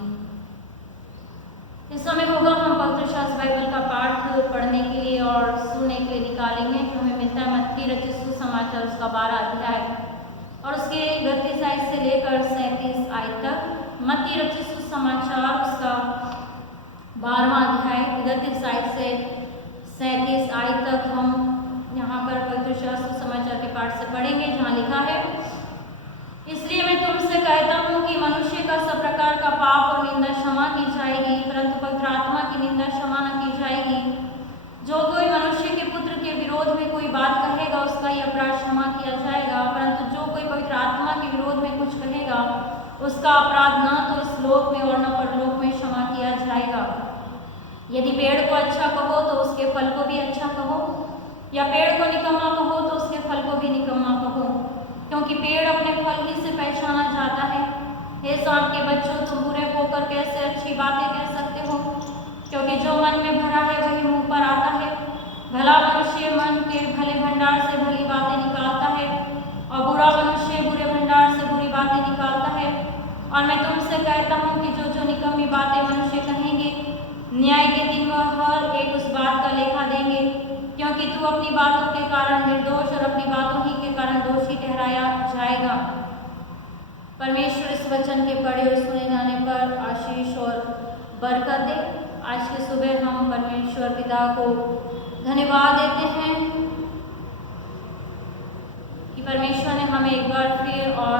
इस समय होगा हम पवित्र शास्त्र बाइबल का पाठ पढ़ने के लिए और सुनने के लिए निकालेंगे जो हमें मिलता है मत्ती रचित सुसमाचार उसका 12 अध्याय और उसके 31 आयत से लेकर 37 आयत तक। मत्ती रचित सुसमाचार उसका 12वां अध्याय 31 आयत से 37 आयत तक हम यहाँ पर पवित्र शास्त्र सुसमाचार के पाठ से पढ़ेंगे जहाँ लिखा है, इसलिए मैं तुमसे कहता हूँ कि मनुष्य का सब प्रकार का पाप और निंदा क्षमा की जाएगी परंतु पवित्र आत्मा की निंदा क्षमा न की जाएगी। जो कोई मनुष्य के पुत्र के विरोध में कोई बात कहेगा उसका ही अपराध क्षमा किया जाएगा, परंतु जो कोई पवित्र आत्मा के विरोध में कुछ कहेगा उसका अपराध न तो इस लोक में और न परलोक में क्षमा किया जाएगा। यदि पेड़ को अच्छा कहो तो उसके फल को भी अच्छा कहो, या पेड़ को निकम्मा कहो तो उसके फल को भी निकम्मा कहो, क्योंकि पेड़ अपने फल ही से पहचाना जाता है। हे सांप के बच्चों, तुम बुरे होकर कैसे अच्छी बातें कह सकते हो, क्योंकि जो मन में भरा है वही मुंह पर आता है। भला मनुष्य मन के भले भंडार से भली बातें निकालता है और बुरा मनुष्य बुरे भंडार से बुरी बातें निकालता है। और मैं तुमसे कहता हूँ कि जो जो निकम्मी बातें मनुष्य कहेंगे, न्याय के दिन वह हर एक उस बात का लेखा देंगे, क्योंकि तू अपनी बातों के कारण निर्दोष और अपनी बातों ही के कारण दोषी ठहराया जाएगा। परमेश्वर इस वचन के पढ़े और सुने जाने पर आशीष और बरकत दे। आज की सुबह हम परमेश्वर पिता को धन्यवाद देते हैं कि परमेश्वर ने हमें एक बार फिर और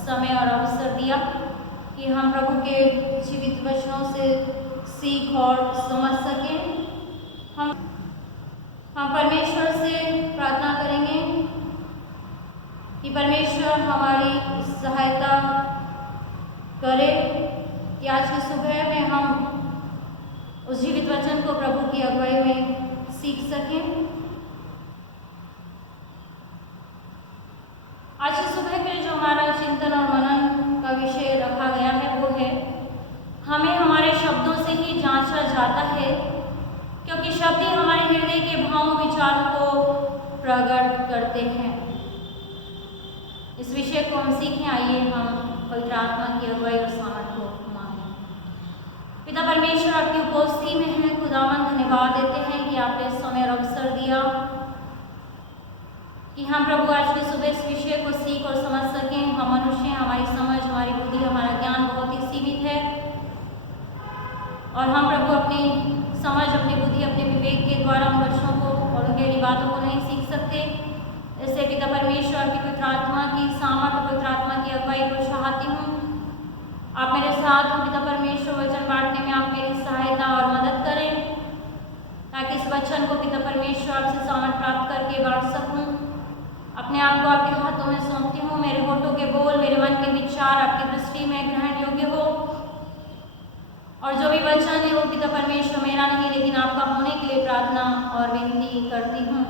समय और अवसर दिया कि हम प्रभु के जीवित वचनों से सीख और समझ सकें। हम परमेश्वर से प्रार्थना करेंगे कि परमेश्वर हमारी सहायता करे कि आज की सुबह में हम उस जीवित वचन को प्रभु की अगुवाई में सीख सकें। आज की सुबह के जो हमारा चिंतन और मनन का विषय रखा गया है वो है, हमें हमारे शब्दों से ही जांचा जाता है, क्योंकि शब्द ही हमारे हृदय के भावों विचारों को प्रकट करते हैं। इस विषय को हम सीखें। आइए हम पवित्र आत्मा की अगुवाई और सामर्थ को मांगें। पिता परमेश्वर, आपकी उपस्थिति में है, खुदावन धन्यवाद देते हैं कि आपने समय और अवसर दिया कि हम प्रभु आज की सुबह इस विषय को सीख और समझ सकें। हम मनुष्य हैं, हमारी समझ, हमारी बुद्धि, हमारा ज्ञान बहुत ही सीमित है और हम प्रभु अपनी समझ, अपनी बुद्धि, अपने विवेक के द्वारा उन वचनों को और गहरी बातों को नहीं सीख सकते। इससे पिता परमेश्वर की पवित्र आत्मा की सामर्थ, पवित्र आत्मा की अगुवाई को चाहती हूँ। आप मेरे साथ हो पिता परमेश्वर, वचन बांटने में आप मेरी सहायता और मदद करें ताकि इस वचन को पिता परमेश्वर आपसे सामर्थ प्राप्त करके बांट सकूँ। अपने आप को आपके हाथों में सौंपती हूँ। मेरे होठों के बोल, मेरे मन के विचार आपकी दृष्टि में ग्रहण योग्य हो और जो भी वचन है वो पिता परमेश्वर मेरा नहीं लेकिन आपका होने के लिए प्रार्थना और विनती करती हूँ।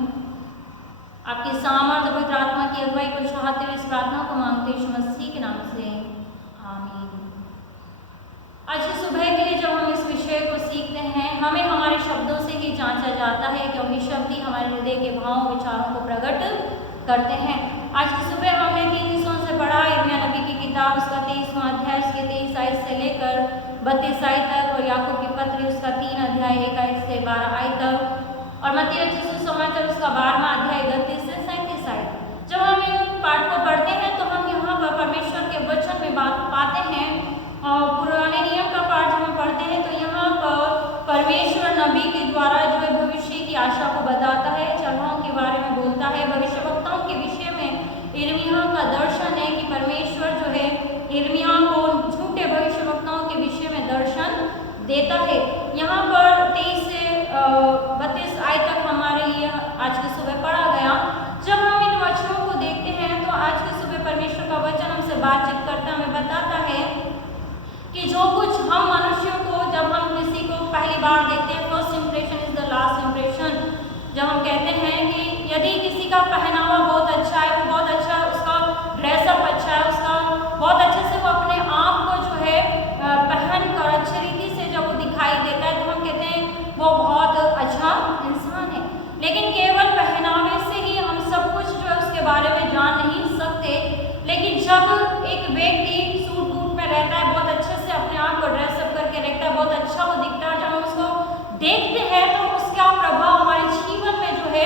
आपकी सामर्थ पवित्र आत्मा की अगुवाई को चाहते हुए इस प्रार्थना को मांगते यीशु मसीह के नाम से, आमीन। आज की सुबह के लिए जब हम इस विषय को सीखते हैं, हमें हमारे शब्दों से ही जांचा जाता है, क्योंकि शब्द ही हमारे हृदय के भावों विचारों को प्रकट करते हैं। आज की सुबह हमने 3 हिस्सों से पढ़ा। यिर्मयाह नबी की किताब उसका 23वां अध्याय उसके 23 आयत से लेकर 32 आयत तक, और याकूब की पत्री उसका 3 अध्याय 1 आयत से 12 आयत तक, और मत्ती रचित सुसमाचार उसका 12वां अध्याय 31 से 37 आयत। जब हम इन पाठ को पढ़ते हैं तो हम यहाँ पर परमेश्वर के वचन में बात पाते हैं। और पुराने नियम का पाठ जब हम पढ़ते हैं तो यहाँ पर परमेश्वर नबी के द्वारा जो है भविष्य की आशा को बताता है, चढ़ाओं के बारे में बोलता है। भविष्यवक्ताओं के विषय में यिर्मयाह का दर्शन है कि परमेश्वर जो है यिर्मयाह को झूठे भविष्यवक्ताओं के विषय में दर्शन देता है। यहाँ पर 23 से 32 आयत तक हमारे लिए आज की सुबह पढ़ा गया। जब हम इन वचनों को देखते हैं तो आज की सुबह परमेश्वर का वचन हमसे बातचीत करता हमें बताता है कि जो कुछ हम मनुष्यों को, जब हम किसी को पहली बार देखते हैं, first impression is the last impression. जब हम कहते हैं कि यदि किसी का पहनावा बहुत अच्छा है, वो बहुत अच्छा, उसका ड्रेसअप अच्छा है, उसका बहुत अच्छे से वो अपने आप को जो है पहन कर अच्छी रीति से जब वो दिखाई देता है तो हम कहते हैं वो बहुत अच्छा इंसान है। लेकिन केवल पहनावे से ही हम सब कुछ जो है उसके बारे में जान नहीं सकते। लेकिन जब एक व्यक्ति सूट बूट में रहता है, बहुत अच्छे से अपने आप को ड्रेसअप करके रखता है, बहुत अच्छा वो दिखता है, जब हम उसको देखते हैं तो उसका प्रभाव हमारे जीवन में जो है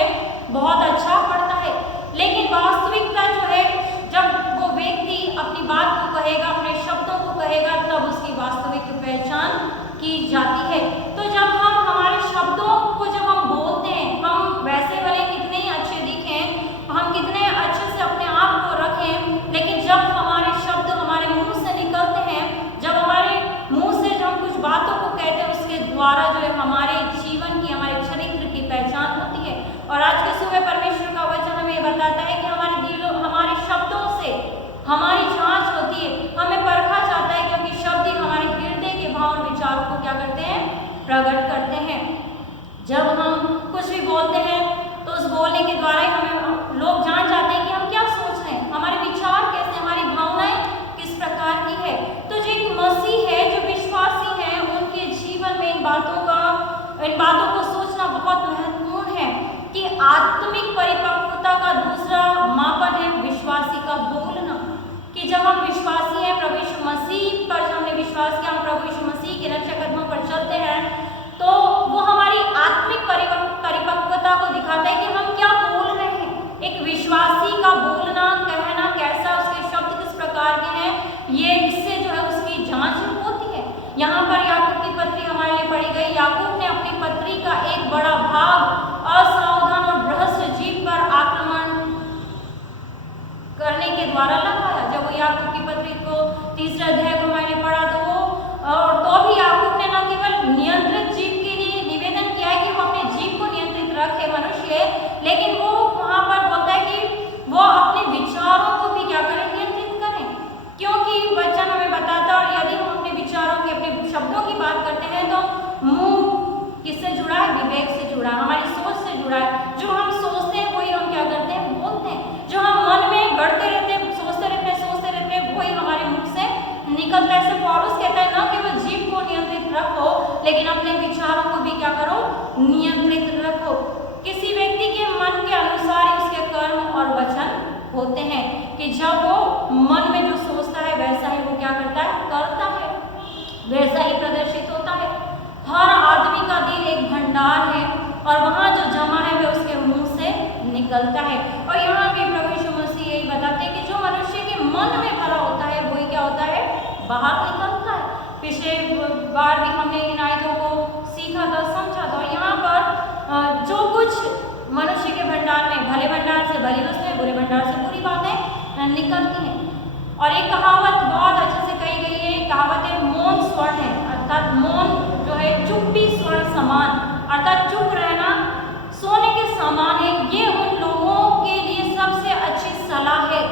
बहुत अच्छा पड़ता है। लेकिन वास्तविकता जो है, जब वो व्यक्ति अपनी बात को कहेगा, अपने शब्दों को कहेगा, तब उसकी वास्तविक पहचान की जाती है। तो जब हम हमारे शब्दों को जब हम बोलते हैं, हम वैसे भले कितने ही अच्छे दिखें, हम कितने अच्छे से अपने आप को रखें, लेकिन जब हमारे शब्द हमारे मुंह से निकलते हैं, जब हमारे मुंह से जब हम कुछ बातों को कहते हैं, उसके द्वारा जो है हमारे जीवन की, हमारे चरित्र की पहचान होती है। और आज के सुबह परमेश्वर का वचन हमें बताता है कि हमारे दिलों, हमारे शब्दों से हमारी जांच होती है, हमें परखा जाता है, क्योंकि शब्द ही हमारे हृदय के भाव और विचारों को क्या करते हैं, प्रकट करते हैं। जब हम कुछ भी बोलते हैं तो उस बोलने के द्वारा ही हमें लोग जान जाते हैं कि हम क्या सोच रहे हैं, हमारे विचार कैसे, हमारी भावनाएं किस प्रकार की है। तो जो एक मसीह है, जो विश्वासी है, उनके जीवन में इन बातों को सोचना बहुत महत्वपूर्ण है कि आत्मिक परिपक्वता का दूसरा मापन है विश्वासी का बोलना। कि जब हम विश्वासी हैं, प्रभु यीशु मसीह पर जब हमने विश्वास किया, हम प्रभु यीशु मसीह के नक्शे कदमों पर चलते हैं, तो वो हमारी आत्मिक परिपक्वता को दिखाता है कि हम क्या बोल रहे हैं। एक विश्वासी का बोलना, कहना कैसा, उसके शब्द किस प्रकार के हैं, कि जब वो मन में जो सोचता है वैसा ही वो क्या करता है, करता है, वैसा ही प्रदर्शित होता है। हर आदमी का दिल एक भंडार है और वहाँ जो जमा है वह उसके मुंह से निकलता है। और यहाँ भी प्रभु यीशु मसीह यही बताते हैं कि जो मनुष्य के मन में भरा होता है वही क्या होता है, बाहर निकलता है। पिछले बार भी हमने इन आयतों को सीखा था, समझा था। यहाँ पर जो कुछ मनुष्य के भंडार में, भले भंडार से भली वस्तुएं, बुरे भंडार से बुरी बातें निकलती हैं। और एक कहावत बहुत अच्छे से कही गई है, कहावत है मौन स्वर्ण है, अर्थात मौन जो है चुप्पी स्वर्ण समान, अर्थात चुप रहना सोने के समान है। ये उन लोगों के लिए सबसे अच्छी सलाह है,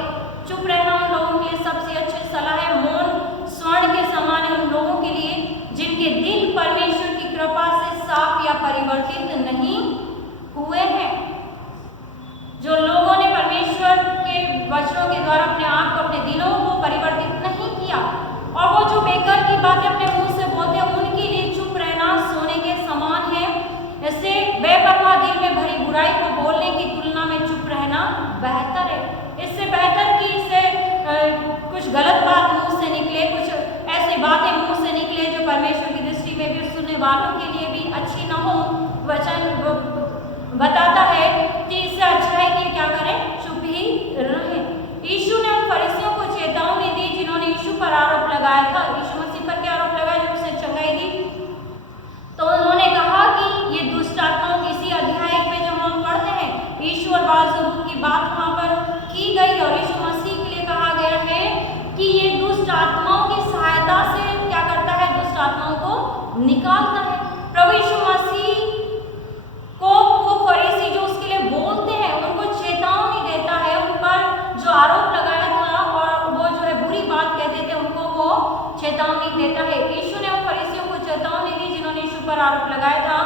चुप रहना उन लोगों के लिए सबसे अच्छी सलाह है। मौन स्वर्ण के समान है उन लोगों के लिए जिनके दिल परमेश्वर की कृपा से साफ या परिवर्तित नहीं हुए हैं। जो लोगों ने परमेश्वर के वचनों के द्वारा अपने आप को, अपने दिलों को परिवर्तित नहीं किया, और वो जो बेकार की बातें अपने मुंह से बोलते हैं, उनके लिए चुप रहना सोने के समान है। इससे बेपरवाह दिल में भरी बुराई को बोलने की तुलना में चुप रहना बेहतर है। इससे बेहतर कि इससे कुछ गलत बात मुंह से निकले, कुछ ऐसी बातें मुंह से निकले जो परमेश्वर की दृष्टि में भी, सुनने वालों के लिए भी अच्छी ना हो। वचन बताता है कि इससे अच्छा है कि क्या करें, चुप ही रहें। यीशु ने उन फरीसियों को चेतावनी दी जिन्होंने यीशु पर आरोप लगाया था। यीशु मसीह पर क्या आरोप लगाया, जब उसने चंगाई दी तो उन्होंने कहा कि ये दुष्ट आत्माओं, इसी अध्याय में जो हम पढ़ते हैं, यीशु और बाज़ुबूत की बात वहाँ पर की गई और यीशु मसीह के लिए कहा गया है कि ये दुष्ट आत्माओं की सहायता से क्या करता है, दुष्ट आत्माओं को निकालता है। प्रभु यीशु मसीह को वो फरीसी जो उसके लिए बोलते हैं उनको चेतावनी देता है, उन पर जो आरोप लगाया था और वो जो है बुरी बात कहते थे उनको वो चेतावनी देता है। यीशु ने उन फरीसियों को चेतावनी दी जिन्होंने यीशु पर आरोप लगाया था,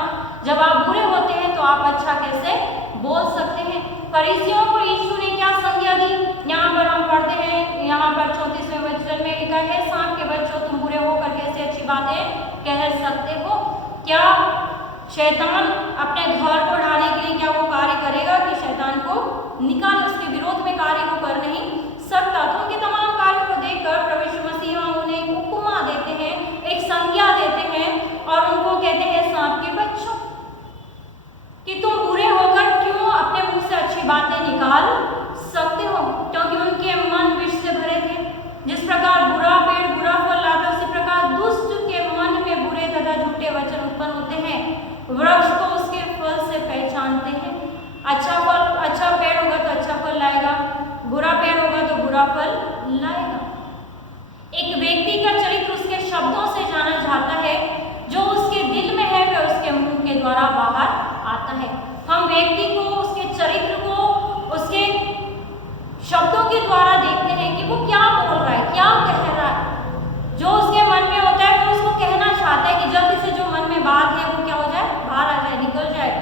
जब आप बुरे होते हैं तो आप अच्छा कैसे बोल सकते हैं। फरीसियों को यीशु ने क्या संज्ञा दी, यहाँ पर हम पढ़ते हैं, यहाँ पर 34वें वचन में लिखा है, सांप के बच्चों तुम बुरे होकर कैसे अच्छी बातें कह सकते हो। क्या शैतान अपने घर को ढाने के लिए क्या वो कार्य करेगा कि शैतान को निकाले, उसके विरोध में कार्य को कर नहीं सकता। तो उनके तमाम कार्यों को देखकर प्रभु यीशु मसीह उन्हें एक उपमा देते हैं, एक संज्ञा देते हैं और उनको कहते हैं सांप के बच्चों, कि तुम बुरे होकर क्यों अपने मुंह से अच्छी बातें निकाल सकते हो, क्योंकि उनके मन विष से भरे थे। जिस प्रकार बुरा पेड़ बुरा फल लाता, उसी प्रकार दुष्ट के मन में बुरे तथा झूठे वचन उत्पन्न होते हैं। वृक्ष को उसके फल से पहचानते हैं। अच्छा पेड़ होगा तो अच्छा फल लाएगा, बुरा पेड़ होगा तो बुरा फल लाएगा। एक व्यक्ति का चरित्र उसके शब्दों से जाना जाता है, जो उसके दिल में है वह उसके मुंह के द्वारा बाहर आता है। हम व्यक्ति को, उसके चरित्र को उसके शब्दों के द्वारा देखते हैं कि वो क्या बोल रहा है, क्या कह रहा है। जो उसके मन में होता है वो उसको कहना चाहता है कि जल्दी से जो मन में बात है वो क्या हो जाए, बाहर आ जाए, निकल जाए।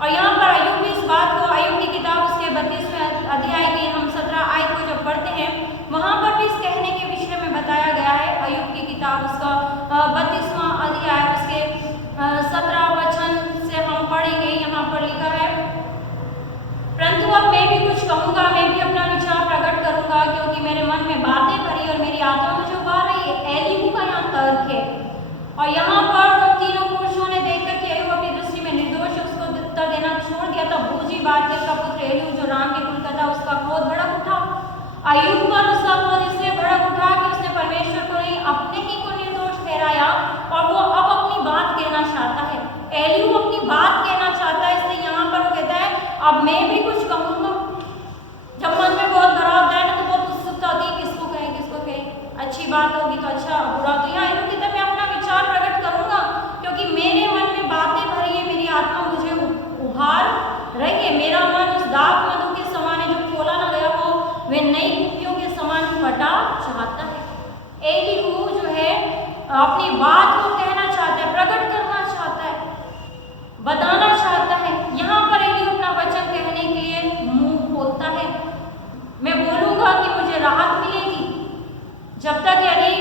और यहाँ पर अय्यूब भी इस बात को, अय्यूब की किताब उसके 32वें अध्याय की हम 17 आयत को जब पढ़ते हैं, वहाँ पर भी इस कहने के विषय में बताया गया है। अय्यूब की किताब उसका 32वां अध्याय उसके 17 वचन से हम पढ़ेंगे। यहाँ पर लिखा है, परंतु अब मैं भी कुछ कहूँगा, मैं भी अपना विचार प्रकट करूँगा, क्योंकि मेरे मन में बातें भरी और मेरी आत्मा मुझे उबार रही है। एलीहू का यहाँ तर्क है। और यहाँ पर उन तीनों पुरुषों ने देखकर कि अय्यूब अपनी दृष्टि में निर्दोष है, उसको उत्तर देना छोड़ दिया। तब बूजी बारकेल का पुत्र एलीहू जो राम के कुल का था, उसका क्रोध भड़क उठा। अय्यूब पर उसका क्रोध इसलिए भड़क उठा कि उसने परमेश्वर को नहीं, अपने ही को निर्दोष ठहराया और वो अब अपनी बात कहना चाहता है। एलीहू अपनी बात कहना चाहता है, इसलिए यहाँ पर वो कहता है अब मैं भी कुछ कहूँगा। जब मन में बहुत भरा होता है ना तो बहुत उत्सुकता होती है, किसको कहें, किसको कहें, अच्छी बात होगी तो अच्छा, बुरा तो। यहाँ एलीहू कहता है मैं अपना विचार प्रकट करूँगा, क्योंकि मेरे मन में बातें भरी है, मेरी आत्मा मुझे उभार रही है। मेरा मन उस दाख मधु के समान है जो खोला ना गया हो, वे नई कुपियों के समान फटा चाहता है। एलीहू जो है अपनी बात को कहना चाहता है, प्रकट करना चाहता है, बताना चाहता है। यहाँ पर एलीहू अपना वचन कहने के लिए मुंह खोलता है। मैं बोलूँगा कि मुझे राहत मिलेगी। जब तक यदि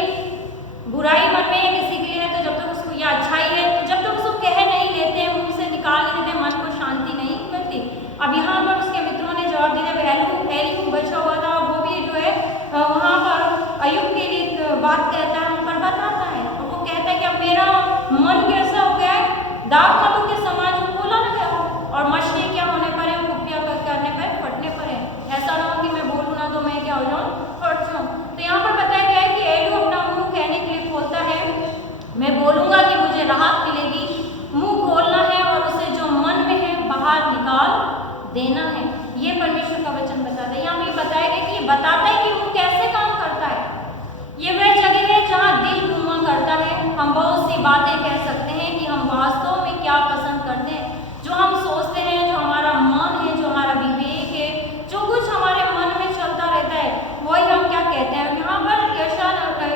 बुराई मन में है किसी के लिए है, तो जब तक उसको या अच्छाई है, तो जब तक उसको कह नहीं लेते, मुंह से निकाल नहीं देते, मन को शांति नहीं मिलती। अब यहाँ पर उसके मित्रों ने जवाब दिया, एलीहू बचा हुआ था, बात कहता है हम पर बताता है, और वो कहता है कि अब मेरा मन कैसा हो गया है, दाग मतों के समान जो खोला ना गया हो, और मछली क्या होने पर है, कुपिया करने पर, फटने पर है। ऐसा ना हो कि मैं बोलूँ ना तो मैं क्या हो जाऊँ, फट जाऊँ। तो यहाँ पर बताया गया है कि एलू अपना मुंह कहने के लिए खोलता है, मैं बोलूँगा कि मुझे राहत मिलेगी। मुंह खोलना है और उसे जो मन में है बाहर निकाल देना है। ये परमेश्वर का वचन बताता है। यहाँ हमें बताया गया कि ये बताता है कि मुंह कैसे काम करता है। ये वह जगह है जहाँ दिल घूमा करता है। हम बहुत सी बातें कह सकते हैं कि हम वास्तव में क्या पसंद करते हैं, जो हम सोचते हैं, जो हमारा मन है, जो हमारा विवेक है, जो कुछ हमारे मन में चलता रहता है, वही हम क्या कहते हैं। यहाँ पर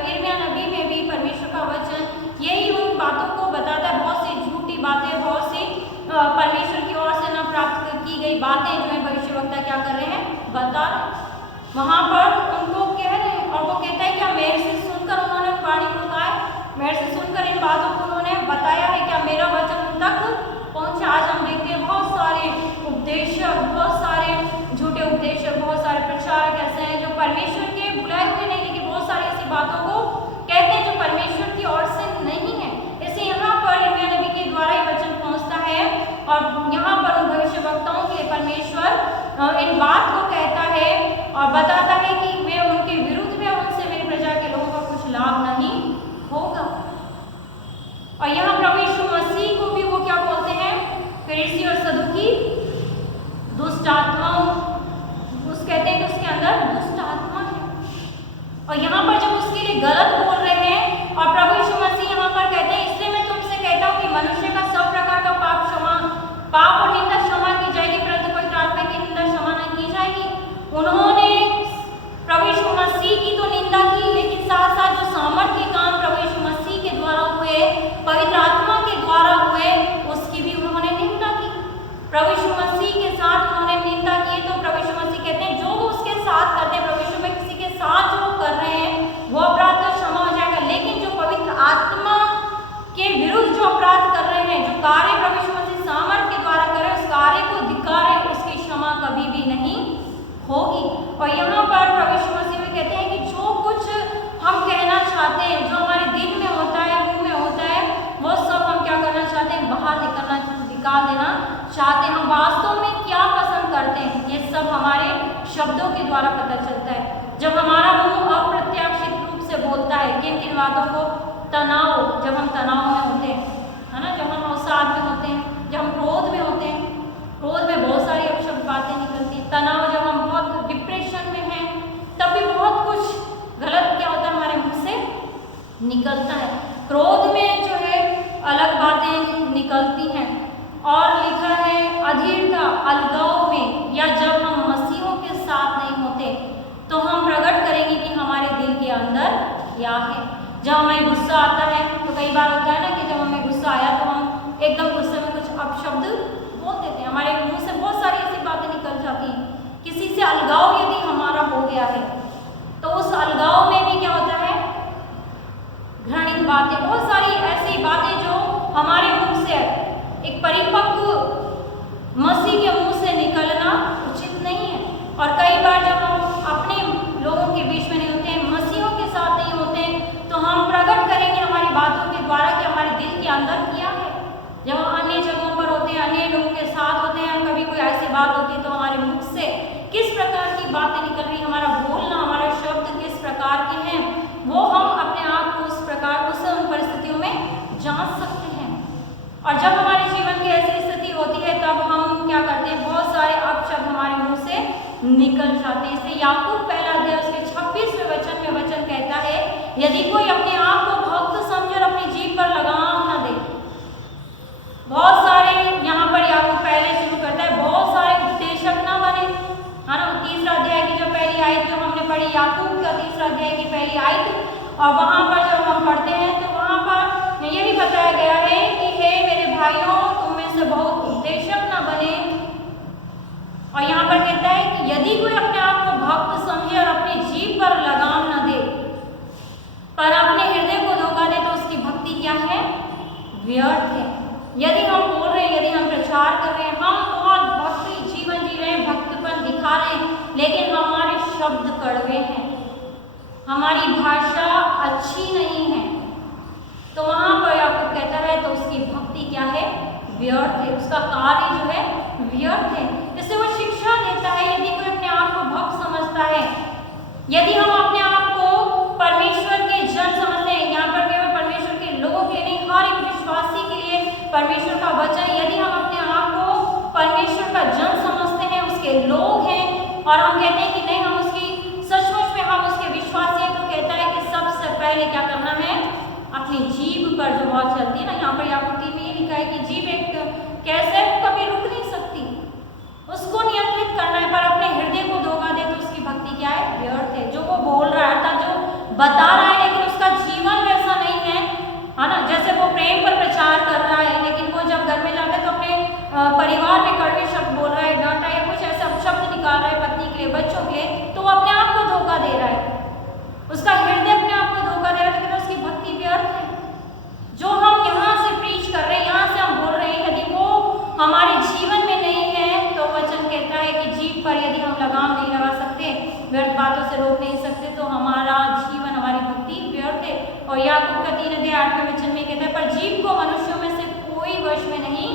यिर्मयाह नबी में भी परमेश्वर का वचन यही उन बातों को बताता है। बहुत सी झूठी बातें, बहुत सी परमेश्वर की ओर से न प्राप्त की गई बातें जो है भविष्यवक्ता क्या कर रहे हैं, बता वहाँ पर उनको कह रहे हैं। और वो कहता है क्या मेरे से सुनकर उन्होंने वाणी को कहा है, मेरे से सुनकर इन बातों को उन्होंने बताया है, क्या मेरा वचन उन तक पहुँचा। आज हम देखते हैं बहुत सारे उपदेशक, बहुत सारे झूठे उपदेशक, बहुत सारे प्रचारक ऐसे हैं जो परमेश्वर के बुलाए हुए नहीं, लेकिन बहुत सारी ऐसी बातों को कहते हैं जो परमेश्वर की ओर से नहीं है। इसे यहाँ पर यिर्मयाह नबी के द्वारा ये वचन पहुँचता है, और यहाँ पर उन भविष्यवक्ताओं के परमेश्वर इन बात को कहता है और बताता है कि मैं उनके विरुद्ध में, उनसे मेरी प्रजा के लोगों का कुछ लाभ नहीं होगा। और यहाँ प्रभु यीशु मसीह को भी वो क्या बोलते हैं, फरीसी और सदूकी दुष्ट आत्माओं, उस कहते हैं कि उसके अंदर दुष्ट आत्मा है। और यहाँ पर जब उसके लिए गलत बोल रहे हैं, और प्रभु यीशु मसीह यहाँ पर कहते हैं इसलिए मैं तुमसे कहता हूँ कि मनुष्य का सब प्रकार का पाप और निंदा क्षमा की जाएगी, परंतु पवित्र आत्मा की निंदा क्षमा नहीं की जाएगी। उन्होंने प्रभु यीशु मसीह की तो निंदा की, लेकिन साथ साथ जो सामर्थ्य काम प्रभु यीशु मसीह के द्वारा हुए, पवित्र आत्मा के द्वारा हुए, उसकी भी उन्होंने निंदा की। प्रभु यीशु मसीह के साथ उन्होंने निंदा की, तो प्रभु यीशु मसीह कहते हैं जो वो उसके साथ करते हैं, प्रभु यीशु में किसी के साथ जो कर रहे हैं वो अपराध तो क्षमा हो जाएगा, लेकिन जो पवित्र आत्मा के विरुद्ध जो अपराध कर रहे हैं, जो कार्य प्रभु यीशु मसीह सामर्थ के द्वारा करें, उस कार्य को धिक्कारें, उसकी क्षमा कभी भी नहीं होगी। और यहाँ पर प्रभु यीशु मसीह में कहते हैं कि जो कुछ हम कहना चाहते हैं, जो हमारे दिल में होता है, मुंह में होता है, वो सब हम क्या करना चाहते हैं, बाहर निकाल देना चाहते हैं। हम वास्तव में क्या पसंद करते हैं, ये सब हमारे शब्दों के द्वारा पता चलता है। जब हमारा मुंह अप्रत्याशित रूप से बोलता है किन किन बातों को, तनाव, जब हम तनाव में होते हैं, है ना, जब हम अवसाद में होते हैं, जब हम क्रोध में होते हैं, क्रोध में बहुत सारी अपशब्द बातें निकलती हैं। तनाव, जब हम बहुत डिप्रेशन में हैं, तब भी बहुत कुछ गलत क्या होता है हमारे मुंह से निकलता है। क्रोध में जो है अलग बातें निकलती हैं। और लिखा है अधीरता, अलगाव में, या जब हम मसीहों के साथ नहीं होते तो हम प्रकट करेंगे कि हमारे दिल के अंदर क्या है। जब हमें गुस्सा आता है तो कई बार होता है ना कि जब हमें गुस्सा आया तो हम एकदम गुस्से में कुछ अपशब्द बोल देते हैं, हमारे मुंह से बहुत सारी ऐसी बातें निकल जाती हैं। किसी से अलगाव यदि हमारा हो गया है तो उस अलगाव में भी क्या होता है, घृणित बातें, बहुत सारी ऐसी बातें जो हमारे मुंह से, एक परिपक्व मसीह के मुंह से निकलना उचित नहीं है। और कई बार जब हम अपने लोगों के बीच में नहीं होते हैं, मसीहों के साथ नहीं होते हैं, तो हम प्रकट करेंगे हमारी बातों के द्वारा कि हमारे दिल के अंदर क्या है। जब हम अन्य जगहों पर होते हैं, अन्य लोगों के साथ होते हैं, कभी कोई ऐसी बात होती है तो हमारे मुख से किस प्रकार की बातें निकल रही, हमारा बोलना, हमारे शब्द किस प्रकार के हैं, वो हम अपने आप को उस प्रकार उन परिस्थितियों में जांच सकते हैं। और जब हमारे जीवन की ऐसी स्थिति होती है तब हम क्या करते हैं, बहुत सारे अपशब्द हमारे मुंह से निकल जाते हैं। इसलिए याकूब पहला अध्याय उसके 26वें वचन में वचन कहता है, यदि कोई अपने आप को भक्त समझे और अपनी जीभ पर लगाम न दे। बहुत सारे यहाँ पर याकूब पहले शुरू करता है, बहुत सारे उपदेशक ना बने, है ना। तीसरा अध्याय की जो पहली आयत जो हमने पढ़ी, याकूब का तीसरा अध्याय की पहली आयत, और वहाँ पर जब हम पढ़ते हैं तो वहाँ पर यही बताया गया है कि हे मेरे भाइयों, तुम में से बहुत उपदेशक न बने। और यहाँ पर कहता है कि यदि कोई अपने आप को भक्त समझे और अपनी जीभ पर लगाम न दे, पर अपने हृदय को धोखा दे, तो उसकी भक्ति क्या है, व्यर्थ है। यदि हम बोल रहे हैं, यदि हम प्रचार कर रहे हैं, हम बहुत भक्ति जीवन जी रहे हैं, भक्तपन दिखा रहे हैं, लेकिन हमारे शब्द कड़वे हैं, हमारी भाषा अच्छी नहीं है। तो वहाँ पर याकूब कहता है तो उसकी भक्ति क्या है, व्यर्थ है, उसका कार्य जो है व्यर्थ है। इससे वो शिक्षा देता है यदि कोई अपने आप को भक्त समझता है, यदि हम अपने आप को परमेश्वर के जन समझते हैं, यहाँ पर केवल परमेश्वर के लोगों के लिए नहीं, हर एक विश्वासी के लिए परमेश्वर का वचन, यदि हम अपने आप को परमेश्वर का जन समझते हैं, उसके लोग हैं, और हम कहते हैं कि नहीं हम उसकी सचमुच में हम उसके विश्वासी हैं, तो कहता है कि सबसे पहले क्या करना है, अपनी जीभ पर जो बात चलती है ना, यहाँ पर याकूब 3 में ये लिखा है कि जीभ एक कैसे कभी रुक नहीं सकती, उसको नियंत्रित करना है, पर अपने हृदय को धोखा दे तो उसकी भक्ति क्या है, व्यर्थ है। जो वो बोल रहा है अर्थात जो बता रहा है लेकिन उसका जीवन वैसा नहीं है ना, जैसे वो प्रेम पर प्रचार कर रहा है लेकिन वो जब घर में जाकर तो अपने परिवार में कड़वे शब्द बोल रहा है, डांटा या कुछ ऐसा शब्द निकाल रहा है पत्नी के लिए, बच्चों के लिए, तो वो अपने आप को धोखा दे रहा है, उसका हृदय अपने आप को धोखा दे रहा है, लेकिन उसकी भक्ति व्यर्थ है। जो हम यहाँ से प्रीच कर रहे हैं, यहाँ से हम बोल रहे हैं, यदि वो हमारे जीवन में नहीं है तो वचन कहता है कि जीभ पर यदि हम लगाम नहीं लगा सकते, व्यर्थ बातों से रोक नहीं सकते, तो हमारा जीवन, हमारी भक्ति व्यर्थ है। और याकूब का 3:8 वचन में कहता है, पर जीभ को मनुष्यों में से कोई वश में नहीं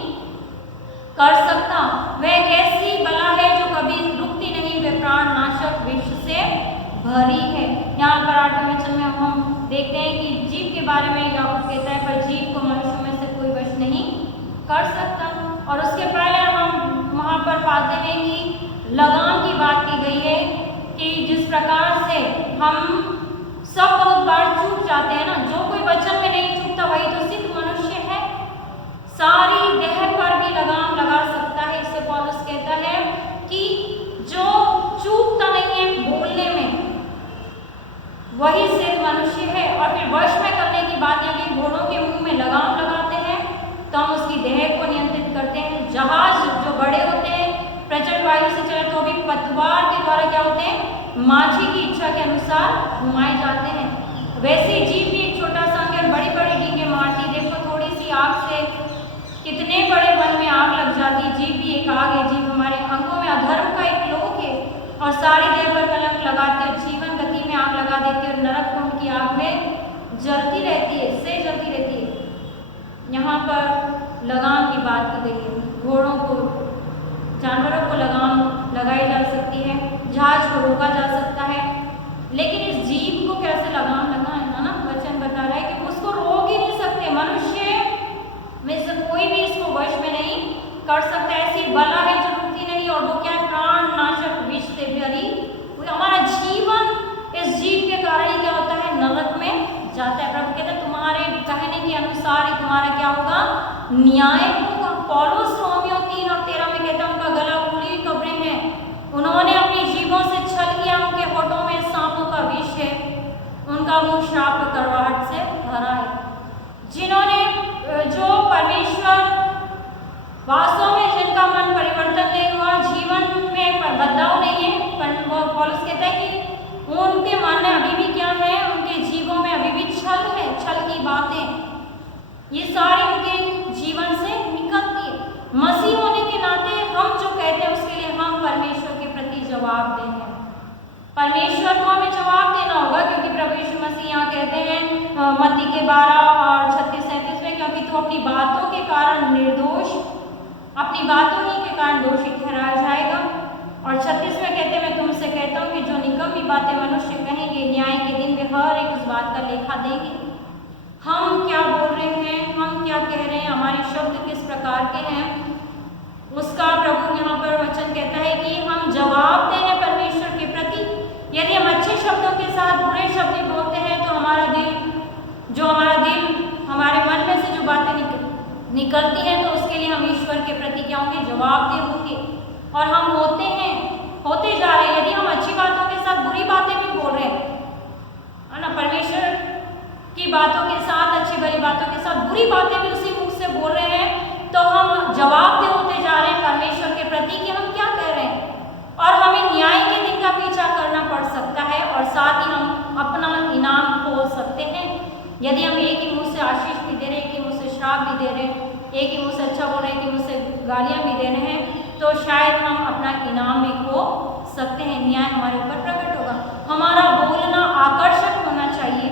कर सकता, वह एक ऐसी बला है जो कभी रुकती नहीं, वह प्राण नाशक विष से भरी है। यहाँ पर 8वें वचन में हम देखते हैं कि जीभ के बारे में याकूब कहता है, पर जीभ को मनुष्यों में से कोई वश नहीं कर सकता। और उसके पहले हम वहाँ पर पाते हैं कि लगाम की बात की गई है कि जिस प्रकार से हम सब बहुत बार चूक जाते हैं ना, जो कोई वचन में नहीं चूकता वही तो सिद्ध मनुष्य है, सारी देह पर भी लगाम लगा सकता है। इससे पौलुस कहता है कि जो चूकता नहीं है बोलने में वही सिद्ध मनुष्य है। और फिर वश में करने की बात यह कि घोड़ों के मुंह में लगाम लगाते हैं तो हम उसकी देह को नियंत्रित करते हैं। जहाज जो बड़े होते हैं प्रचंड वायु से चले तो भी पतवार के द्वारा क्या होते हैं, माझी की इच्छा के अनुसार घुमाए जाते हैं। वैसे जीभ भी एक छोटा सा अंग, बड़ी बड़ी डींगे मारती, देखो थोड़ी सी आग से कितने बड़े वन में आग लग जाती। जीभ भी एक आग है, जीभ हमारे अंगों में अधर्म का एक लोक है और सारी देह पर कलंक लगाते हैं, जीवन गति में आग लगा देती है और नरक कुंड की आग में जलती रहती है, से जलती रहती है। यहाँ पर लगाम की बात की गई है, घोड़ों को, जानवरों को लगाम लगाई जा सकती है, जहाज को रोका जा सकता है, लेकिन इस जीभ को कैसे लगाम लगाए, है ना। वचन बता रहा है कि उसको रोक ही नहीं सकते, मनुष्य में से कोई भी इसको वश में नहीं कर सकता। ऐसी बला है जो रुकती नहीं, और वो क्या है, प्राण नाशक विष से भरी हुई। हमारा जीवन इस जीभ के कारण ही क्या होता है, नरक में जाता है। प्रभु कहते हैं तुम्हारे कहने के अनुसार ही तुम्हारा क्या होगा, न्याय होगा। पौलुस रोमियो 3 और 13 में कहता है उनका गला उड़ी हुई कब्रें हैं, उन्होंने अपनी जीभों से छल किया, उनके होठों में सांपों का विष है, उनका मुंह श्राप करवाहट से भरा है। जिन्होंने जो परमेश्वर वास्तव में जिनका मन परिवर्तन नहीं हुआ, जीवन में बदलाव नहीं है, पर पौलुस कहता है कि उनके मन में अभी भी क्या है, उनके जीवों में अभी भी छल है, छल की बातें ये सारी उनके जीवन से निकलती है। मसीह होने के नाते हम जो कहते हैं उसके लिए हम परमेश्वर के प्रति जवाब देंगे, परमेश्वर को हमें जवाब देना होगा, क्योंकि प्रभु यीशु मसीह यहाँ कहते हैं मत्ती के 12 और 36-37 में, क्योंकि तू अपनी बातों के कारण निर्दोष, अपनी बातों ही के कारण दोषी ठहराया जाएगा। और 36 में कहते हैं मैं तुमसे कहता हूँ कि जो निकम्मी बातें मनुष्य कहेंगे, न्याय के दिन वे हर एक उस बात का लेखा देंगे। हम क्या बोल रहे हैं, हम क्या कह रहे हैं, हमारे शब्द किस प्रकार के हैं, उसका प्रभु यहाँ पर वचन कहता है कि हम जवाब दें परमेश्वर के प्रति। यदि हम अच्छे शब्दों के साथ बुरे शब्द बोलते हैं तो हमारा दिल हमारे मन में से जो बातें निकलती हैं तो उसके लिए हम ईश्वर के प्रति क्या होंगे, जवाबदेह होंगे। और हम होते जा रहे हैं। यदि हम अच्छी बातों के साथ बुरी बातें भी बोल रहे हैं, है ना, परमेश्वर की बातों के साथ, अच्छी भली बातों के साथ बुरी बातें भी उसी मुख से बोल रहे हैं, तो हम जवाबदेह होते जा रहे हैं परमेश्वर के प्रति कि हम क्या कह रहे हैं। और हमें न्याय के दिन का पीछा करना पड़ सकता है और साथ ही हम अपना इनाम खो सकते हैं। यदि हम एक ही मुँह से आशीष भी दे रहे हैं, एक ही मुँह से श्राप भी दे रहे हैं, एक ही मुँह से अच्छा बोल रहे हैं, एक ही मुँह से गालियाँ भी दे रहे हैं, तो शायद हम अपना इनाम भी खो सकते हैं। न्याय हमारे ऊपर प्रकट होगा। हमारा बोलना आकर्षक होना चाहिए,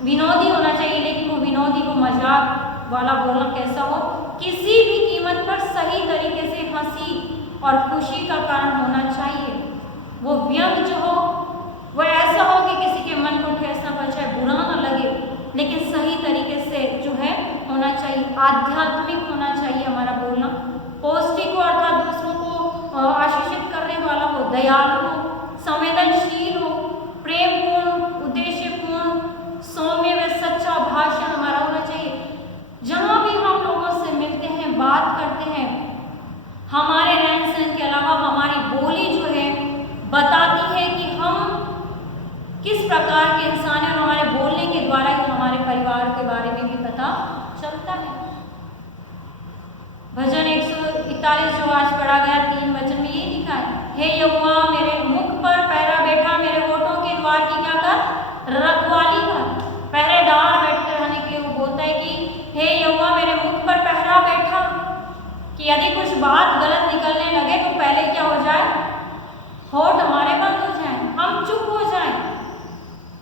विनोदी होना चाहिए, लेकिन वो विनोदी हो मजाक वाला बोलना कैसा हो, किसी भी कीमत पर सही तरीके से हंसी और खुशी का कारण होना चाहिए। वो व्यंग जो हो वो ऐसा हो कि किसी के मन को ठेस ना पहुंचाए, बुरा ना लगे, लेकिन सही तरीके से जो है होना चाहिए। आध्यात्मिक होना चाहिए हमारा बोलना, पौष्टिक हो अर्थात दूसरों को आशीषित करने वाला हो, दयालु हो, संवेदनशील हो, प्रेमपूर्ण, उद्देश्यपूर्ण, सौम्य व सच्चा भाषण हमारा होना चाहिए। जहाँ भी हम लोगों से मिलते हैं, बात करते हैं, हमारे रहन सहन के अलावा हमारी बोली जो है बताती है कि हम किस प्रकार के इंसान हैं, और हमारे बोलने के द्वारा ही हमारे परिवार के बारे में भी पता चलता है। भजन 141 जो आज पढ़ा गया 3 वचन में ये लिखा है, हे यहोवा मेरे मुख पर पहरा बैठा, मेरे होठों के द्वार की क्या कर, रखवाली कर। पहरेदार बैठ कर रहने के लिए वो बोलता है कि हे यहोवा मेरे मुख पर पहरा बैठा, कि यदि कुछ बात गलत निकलने लगे तो पहले क्या हो जाए, होठ हमारे बंद हो जाए, हम चुप हो जाए,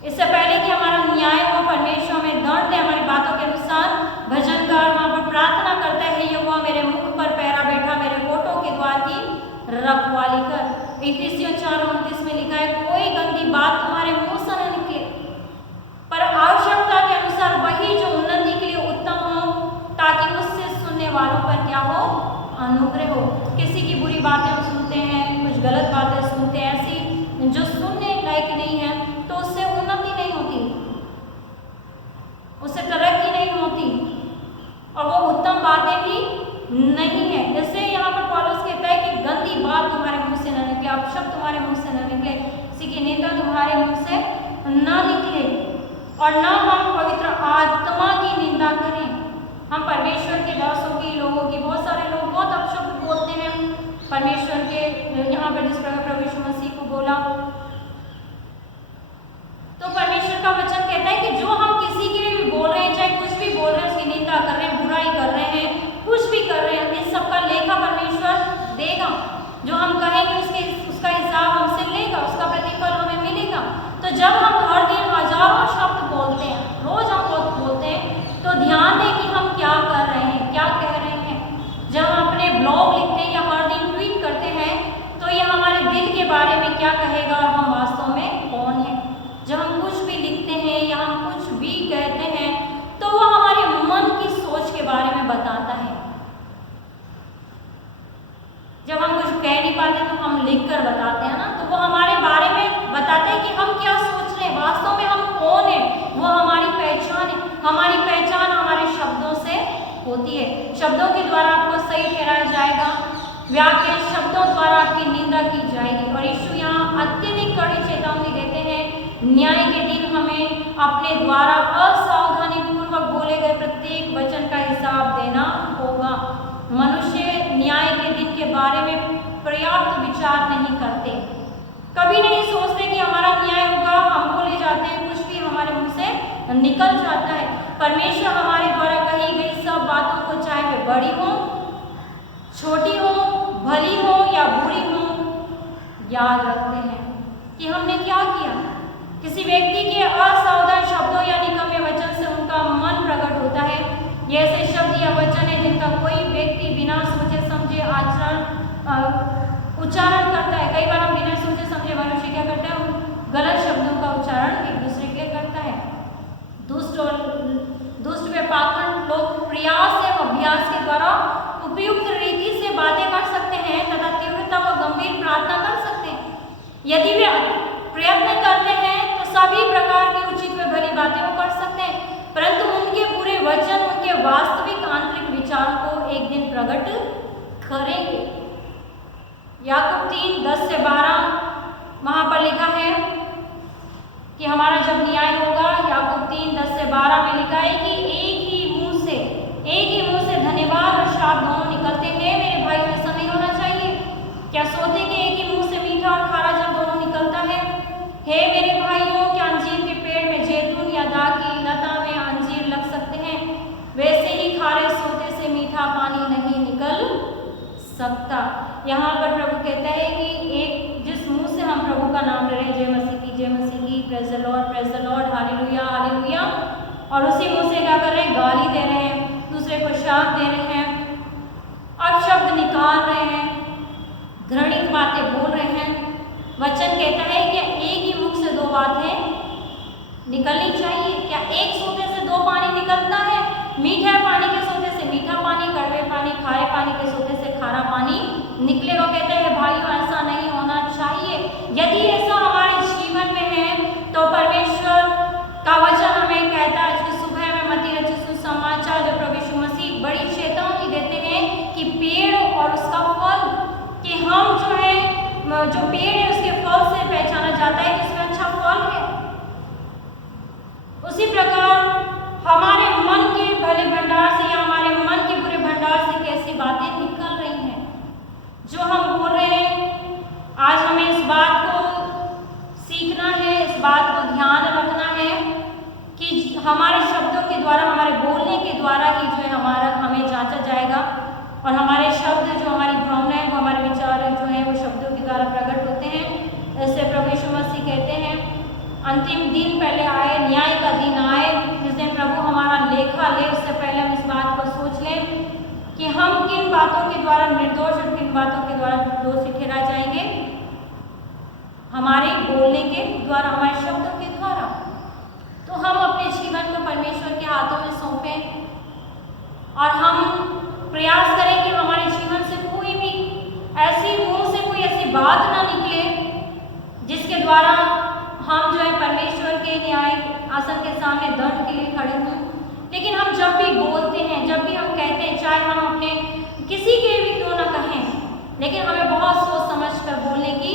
इससे पहले कि हमारा न्याय हो, परमेश्वर हमें दंड दे हमारी बातों के अनुसार। भजनकार वहाँ पर प्रार्थना करता है, हे यहोवा मेरे मुख पर पहरा बैठा, मेरे होठों के द्वार की रखवाली कर। इफिसियों 4:29 में लिखा है, कोई गंदी बात तुम्हारे मुंह से न निकले, पर आवश्यकता के अनुसार वही जो उन्नति के लिए उत्तम हो, ताकि उससे सुनने वालों पर क्या हो, अनुग्रह हो। किसी की बुरी बातें हम सुनते हैं, कुछ गलत बातें सुनते हैं ऐसी जो सुनने लायक नहीं है, तो उससे उन्नति नहीं होती, उससे तरक्की नहीं होती, और वो उत्तम बातें भी नहीं है। इससे यहाँ पर पौलुस कहता है कि गंदी बात तुम्हारे मुंह से न निकले, अपशब्द तुम्हारे मुंह से न निकले, किसी की निंदा तुम्हारे मुंह से न निकले, और न हम पवित्र आत्मा की निंदा करें। हम परमेश्वर के दासों की, लोगों की, बहुत सारे लोग बहुत अपशब्द बोलते हैं परमेश्वर के, यहाँ पर जिस प्रकार प्रभु यीशु मसीह को बोला, तो परमेश्वर का वचन कहता है कि जो हम किसी के लिए भी बोल रहे हैं, चाहे कुछ भी बोल रहे हैं, उसकी निंदा कर रहे हैं, बुराई कर रहे हैं, कुछ भी कर रहे हैं, इस सब का लेखा परमेश्वर देगा। जो हम कहेंगे उसका हिसाब हमसे लेगा, उसका प्रतिफल हमें मिलेगा। तो जब हम हर दिन हजारों शब्द बोलते हैं, रोज हम बहुत बोलते हैं, तो ध्यान दें कि हम क्या कर रहे हैं, क्या कह रहे हैं। जब हम अपने ब्लॉग लिखते हैं या हर दिन ट्वीट करते हैं, तो यह हमारे दिल के बारे में क्या कहेगा और हम वास्तव में कौन है। जब हम कुछ भी लिखते हैं या हम कुछ भी कहते हैं, तो वह हमारे मन की सोच के बारे में बताता है। जब हम कुछ कह नहीं पाते तो हम लिख कर बताते हैं ना, तो वो हमारे बारे में बताते हैं कि हम क्या सोच रहे हैं, वास्तव में हम कौन है। वो हमारी पहचान है। हमारी पहचान हमारे शब्दों से होती है। शब्दों के द्वारा आपको सही ठहराया जाएगा, व्याख्या शब्दों द्वारा आपकी निंदा की जाएगी। और यीशु यहाँ अत्यधिक कड़ी चेतावनी देते हैं, न्याय के दिन हमें अपने द्वारा असावधानी पूर्वक बोले गए प्रत्येक वचन का हिसाब देना होगा। मनुष्य न्याय के दिन के बारे में पर्याप्त विचार नहीं करते, कभी नहीं सोचते कि हमारा न्याय होगा। हम बोले जाते हैं, कुछ भी हमारे मुंह से निकल जाता है। परमेश्वर हमारे द्वारा कही गई सब बातों को, चाहे वे बड़ी हो, छोटी हो, भली हो या बुरी हो, याद रखते हैं कि हमने क्या किया। किसी व्यक्ति के असावधान शब्दों या निकम्मे वचन से उनका मन प्रकट होता है। ये ऐसे शब्द या वचन है जिनका कोई व्यक्ति बिना सोचे समझे उच्चारण करता है। कई बार हम बिना सोचे समझे मनुष्य क्या करता है, गलत शब्दों का उच्चारण एक दूसरे के लिए करता है। दुष्ट व पाखंड लोग प्रयास एवं अभ्यास के द्वारा उपयुक्त रीति से बातें कर सकते हैं तथा तीव्रता व गंभीर प्रार्थना कर सकते हैं। यदि वे प्रयत्न करते हैं तो सभी प्रकार की उचित व भली बातें वो कर सकते हैं, परंतु उनके पूरे वचन उनके वास्तविक आंतरिक विचारों को एक दिन प्रकट करेंगे। याकूब 3:10-12 वहां पर लिखा है कि हमारा जब न्याय होगा, याकूब 3:10-12 में लिखा है कि एक ही मुंह से धन्यवाद और श्राप दोनों निकलते हैं। मेरे भाई, ऐसा नहीं होना चाहिए। क्या सोते कि एक ही मुंह से मीठा और खारा जल दोनों निकलता है? हे मेरे भाइयों, क्या अंजीर के पेड़ में जैतून या दाग की लता में अंजीर लग सकते हैं? वैसे ही खारे सोते से मीठा पानी नहीं निकल सकता। यहाँ पर प्रभु कहता है कि एक जिस मुंह से हम प्रभु का नाम ले रहे हैं, जय मसीह की, जय मसीह की, praise the Lord, hallelujah hallelujah. और उसी मुंह से क्या कर रहे हैं? गाली दे रहे हैं, दूसरे को शाप दे रहे हैं, अपशब्द निकाल रहे हैं, घृणित बातें बोल रहे हैं। वचन कहता है कि एक ही मुख से दो बातें निकलनी चाहिए। क्या एक सोते से दो पानी निकलता है? मीठा पानी के सोते से मीठा पानी, कड़वे पानी, खारे पानी के सोते से खारा पानी निकलेगा। कहते हैं भाइयों ऐसा नहीं होना चाहिए। यदि ऐसा हमारे जीवन में है तो परमेश्वर का वचन हमें कहता है कि सुबह में मत्ती रचित सुसमाचार जो प्रभु यीशु मसीह बड़ी चेतावनी देते हैं कि पेड़ और उसका फल, कि हम जो है जो पेड़ है उसके फल से पहचाना जाता है कि उसमें अच्छा फल है। उसी प्रकार हमारे मन के भले भंडार से या हमारे मन के बुरे भंडार से कैसी बातें निकल रही हैं जो हम बोल रहे हैं। आज हमें इस बात को सीखना है, इस बात को ध्यान रखना है कि हमारे शब्दों के द्वारा, हमारे बोलने के द्वारा ही जो है हमारा हमें जांचा जाएगा। और हमारे शब्द जो हमारी भावना है, वो हमारे विचार जो है वो शब्दों के द्वारा प्रकट होते हैं। ऐसे प्रभु यीशु मसीह कहते हैं अंतिम दिन पहले आए, न्याय का दिन आए, जिस दिन प्रभु हमारा लेखा ले। उससे पहले हम इस बात को सोच लें कि हम किन बातों के द्वारा निर्दोष और किन बातों के द्वारा दोषी ठहरा जाएंगे। हमारे बोलने के द्वारा, हमारे शब्दों के द्वारा। तो हम अपने जीवन को परमेश्वर के हाथों में सौंपें और हम प्रयास करें कि हमारे जीवन से कोई भी ऐसी मुंह से कोई ऐसी बात ना निकले जिसके द्वारा हम जो है परमेश्वर के न्याय आसन के सामने दंड के लिए खड़े हों। लेकिन हम जब भी बोलते हैं, जब भी हम कहते हैं, चाहे हम अपने किसी के भी क्यों ना कहें, लेकिन हमें बहुत सोच समझ कर बोलने की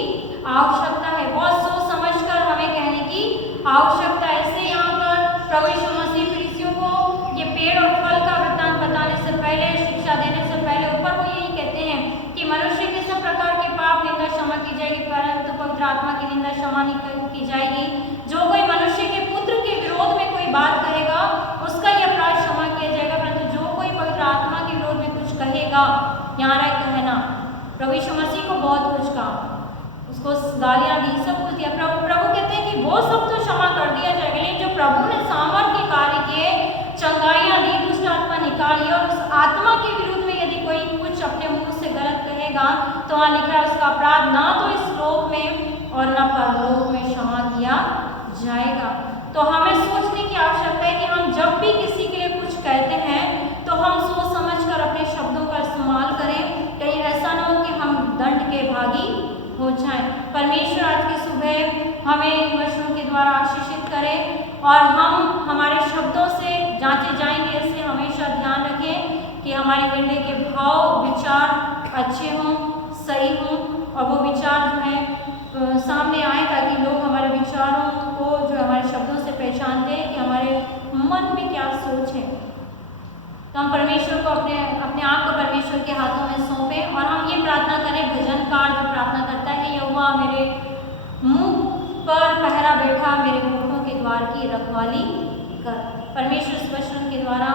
आवश्यकता है, बहुत सोच समझ कर हमें कहने की आवश्यकता है। ऐसे यहाँ पर प्रभु यीशु मसीह फरीसियों को ये पेड़ और फल का वृत्तांत बताने से पहले, शिक्षा देने से पहले ऊपर वो यही कहते हैं कि मनुष्य के सब प्रकार के पाप निंदा क्षमा की जाएगी, परंतु पवित्र आत्मा की निंदा क्षमा नहीं की जाएगी। जो कोई मनुष्य के पुत्र के विरोध में कोई बात कहेगा उसका यह अपराध क्षमा किया जाएगा, परंतु जो कोई पवित्र आत्मा के विरोध में कुछ कहेगा, यहाँ रह कहना, प्रभु यीशु मसीह को बहुत कुछ कहा, उसको गालियाँ दी, सब कुछ दिया। प्रभु कहते हैं कि वो सब तो क्षमा कर दिया जाएगा, लेकिन जो प्रभु ने सामर्थ्य कार्य किए, चंगाइयाँ दी, दुष्ट आत्मा निकाली, और उस आत्मा के विरुद्ध में यदि कोई कुछ अपने मुंह से गलत कहेगा तो वहाँ लिखा है उसका अपराध ना तो इस लोक में और न परलोक में क्षमा किया जाएगा। तो हमें सोचने की आवश्यकता है कि हम जब भी किसी के लिए कुछ कहते हैं तो हम सोच समझ कर अपने शब्दों का इस्तेमाल करें, कहीं ऐसा ना हो कि हम दंड के भागी हो जाएं। परमेश्वर आज की सुबह हमें वचनों के द्वारा आशीषित करें और हम हमारे शब्दों से जांचे जाएंगे। इससे हमेशा ध्यान रखें कि हमारे हृदय के भाव विचार अच्छे हों, सही हों, और वो विचार जो है सामने आए, ताकि लोग हमारे विचारों को जो हमारे शब्दों से पहचानते हैं कि हमारे मन में क्या सोच है। तो हम परमेश्वर को अपने आप को परमेश्वर के हाथों में सौंपें और हम ये प्रार्थना करें, भजनकार जो प्रार्थना करता है, यहोवा मेरे मुंह पर पहरा बैठा, मेरे होठों के द्वार की रखवाली कर। परमेश्वर इस वचन के द्वारा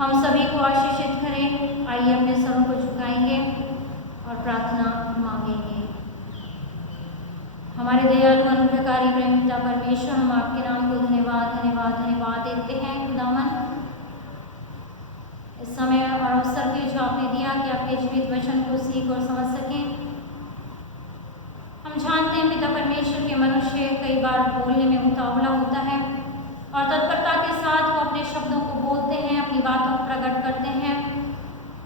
हम सभी को आशीषित करें। आइए अपने सरों को झुकाएंगे और प्रार्थना मांगेंगे। हमारे दयालु अनुग्रहकारी प्रेमिता परमेश्वर, हम आपके नाम को धन्यवाद धन्यवाद धन्यवाद देते हैं खुदावन, इस समय और अवसर के जो आपने दिया कि आपके जीवित वचन को सीख और समझ सकें। हम जानते हैं पिता परमेश्वर के मनुष्य कई बार बोलने में मुतावला होता है और तत्परता के साथ वो अपने शब्दों को बोलते हैं, अपनी बातों को प्रकट करते हैं,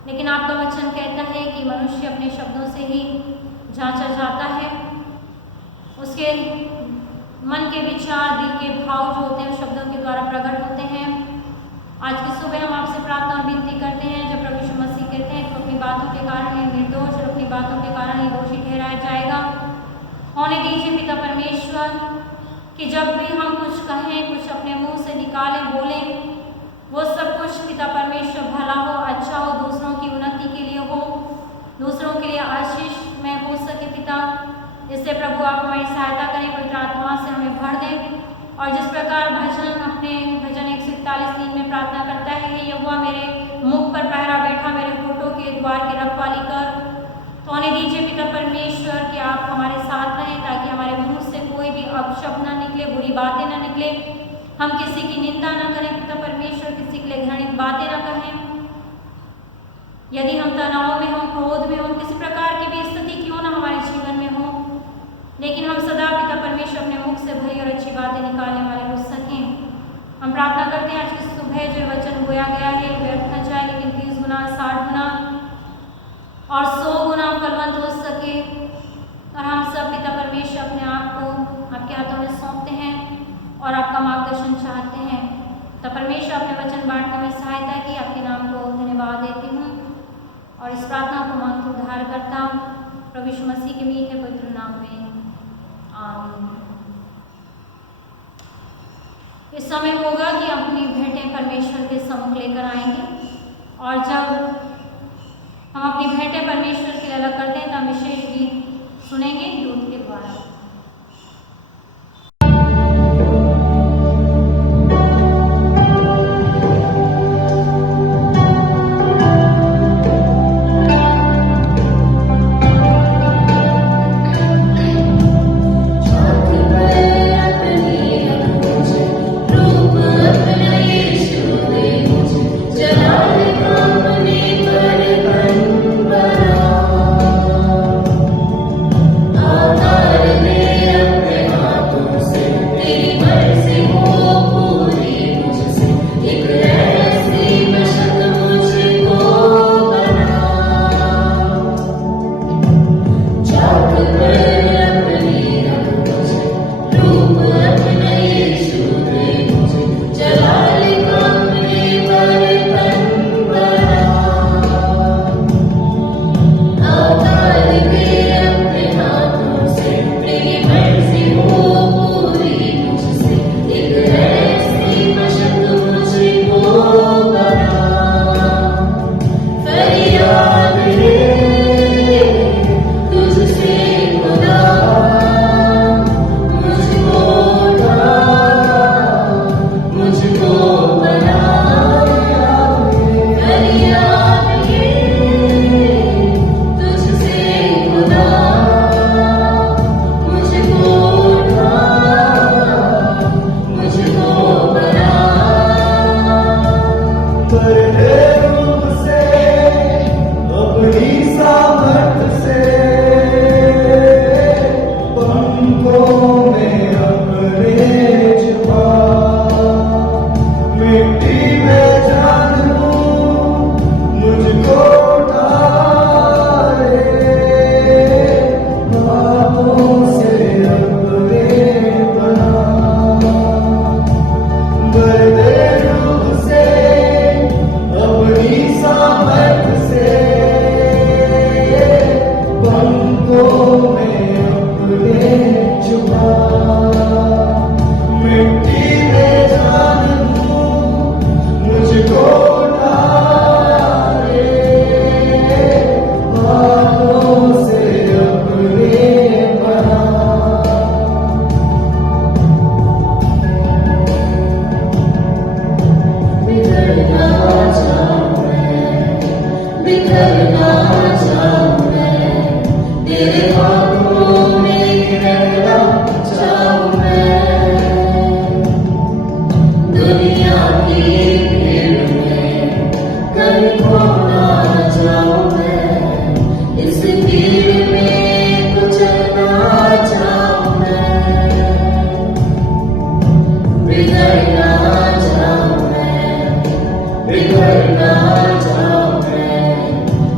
लेकिन आपका वचन कहता है कि मनुष्य अपने शब्दों से ही जांचा जाता है। उसके मन के विचार, दिल के भाव जो होते हैं उस शब्दों के द्वारा प्रकट होते हैं। आज की सुबह हम आपसे प्रार्थना और विनती करते हैं, जब प्रभु यीशु मसीह कहते हैं तो अपनी बातों के कारण ही निर्दोष और अपनी बातों के कारण ही दोषी ठहराया जाएगा। होने दीजिए पिता परमेश्वर कि जब भी हम कुछ कहें, कुछ अपने मुंह से निकालें, बोलें, वो सब कुछ पिता परमेश्वर भला हो, अच्छा हो, दूसरों की उन्नति के लिए हो, दूसरों के लिए आशीष में हो सके पिता। इससे प्रभु आप हमारी सहायता करें, पवित्र आत्मा से हमें भर दें। और जिस प्रकार भजन अपने भजन 141:3 में प्रार्थना करता है, हे यहोवा मेरे मुख पर पहरा बैठा, मेरे होठों के द्वार की रखवाली कर। तो होने दीजिए पिता परमेश्वर कि आप हमारे साथ रहें, ताकि हमारे मुंह से कोई भी अपशब्द न निकले, हम किसी की निंदा न करें पिता परमेश्वर, किसी के लिए घृणित बातें न कहें। यदि हम तनाव में हों, क्रोध में हों, किसी प्रकार की भी स्थिति क्यों न हमारे जीवन में हो, लेकिन हम सदा पिता परमेश्वर अपने मुख से भली और अच्छी बातें निकालने वाले हो सकें। हम प्रार्थना करते हैं आज की सुबह जो वचन बोया गया है व्यर्थ न जाए, लेकिन 30 गुना 60 गुना और 100 गुना फलवंत हो सके। और हम सब पिता परमेश्वर अपने आप को आपके हाथों में सौंपते हैं और आपका मार्गदर्शन चाहते हैं। पिता परमेश्वर अपने वचन बांटने में सहायता की, आपके नाम को धन्यवाद देती हूँ और इस प्रार्थना को मांगती उद्धार करता हूँ प्रभु यीशु मसीह के मीठे पवित्र नाम में, आमीन। इस समय होगा कि अपनी भेंटें परमेश्वर के सम्मुख लेकर आएंगे और जब हम अपनी भेंटें परमेश्वर के लिए अलग करते हैं तो हम विशेष गीत सुनेंगे दूत के द्वारा।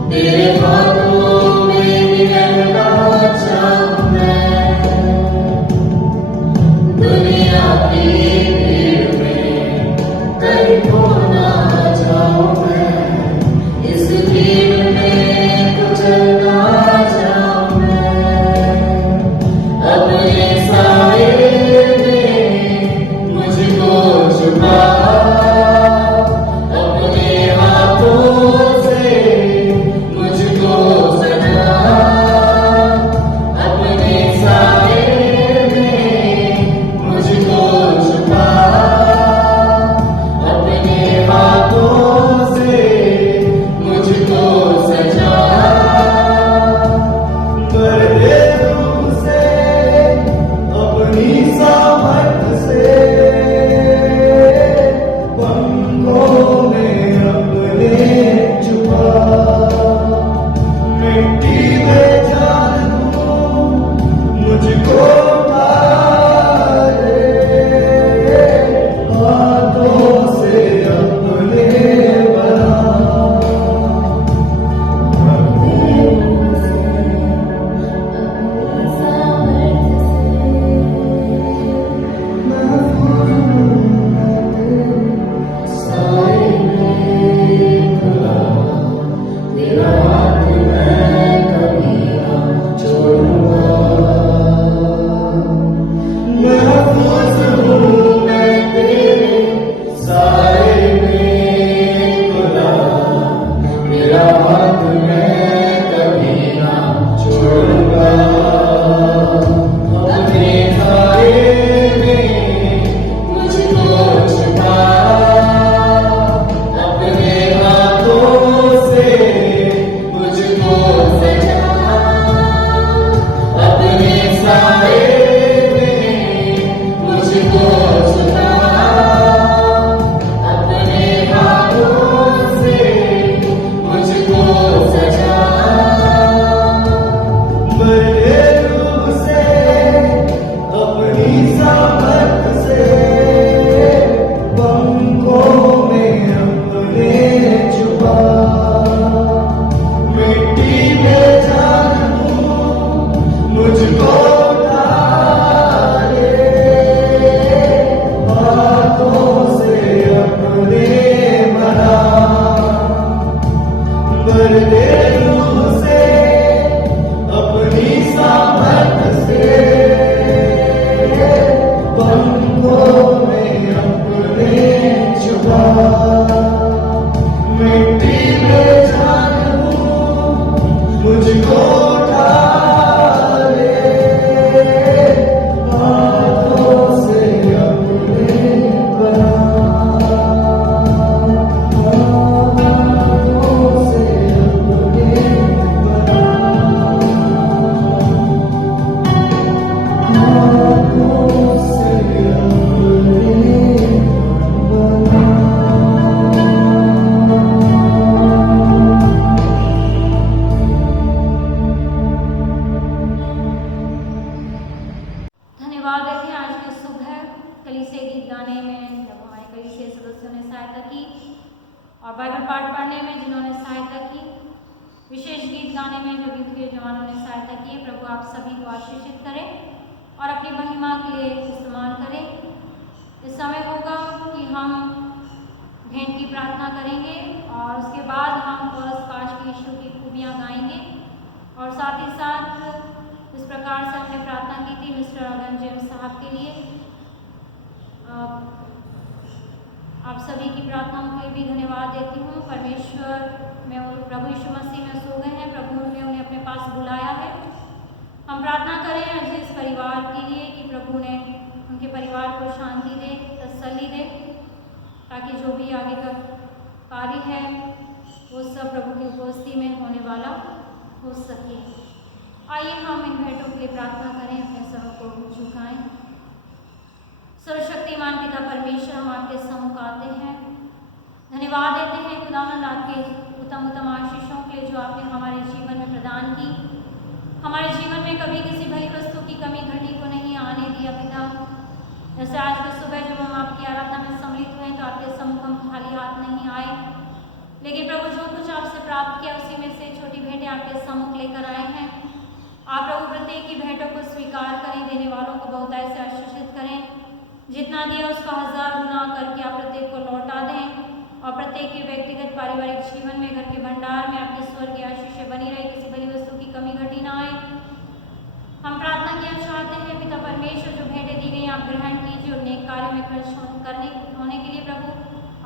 तेरे हाथों में रहना और बाइबल पाठ पढ़ने में जिन्होंने सहायता की, विशेष गीत गाने में जो गीत के जवानों ने सहायता की, प्रभु आप सभी को आशीषित करें और अपनी महिमा के लिए इस्तेमाल करें। इस समय होगा कि हम भेंट की प्रार्थना करेंगे और उसके बाद हम कोरस पाठ की यीशु की खूबियाँ गाएंगे और साथ ही साथ इस प्रकार से हमने प्रार्थना की थी मिस्टर अगन जेम्स साहब के लिए। आप सभी की प्रार्थनाओं के लिए भी धन्यवाद देती हूँ। परमेश्वर में और प्रभु यीशु मसीह में सो गए हैं, प्रभु ने उन्हें अपने पास बुलाया है। हम प्रार्थना करें आज इस परिवार के लिए कि प्रभु ने उनके परिवार को शांति दे, तसल्ली दे, ताकि जो भी आगे का कार्य है वो सब प्रभु की उपस्थिति में होने वाला हो सके। आइए हम इन भेंटों के लिए प्रार्थना करें, अपने सरों को झुकाएं। सर्वशक्तिमान पिता परमेश्वर, हम आपके सम्मुख आते हैं, धन्यवाद देते हैं खुदावंद आपके उत्तम उत्तम आशीषों के लिए जो आपने हमारे जीवन में प्रदान की। हमारे जीवन में कभी किसी भली वस्तु की कमी घटी को नहीं आने दिया पिता। जैसे आज की सुबह जब हम आपकी आराधना में सम्मिलित हुए तो आपके सम्मुख हम खाली हाथ नहीं आए, लेकिन प्रभु जो कुछ आपसे प्राप्त किया उसी में से छोटी भेंटें आपके सम्मुख लेकर आए हैं। आप प्रभु प्रत्येक की भेंटों को स्वीकार करें, देने वालों को बहुतायत से आशीषित करें। जितना दिया उसका 1000 गुना करके आप प्रत्येक को लौटा दें और प्रत्येक के व्यक्तिगत पारिवारिक जीवन में, घर के भंडार में आपकी स्वर्गीय आशीषें बनी रहे, किसी भली वस्तु की कमी घटी ना आए। हम प्रार्थना किया चाहते हैं पिता परमेश्वर, जो भेंटें दी गई आप ग्रहण कीजिए और नेक कार्य में खर्च करने होने के लिए प्रभु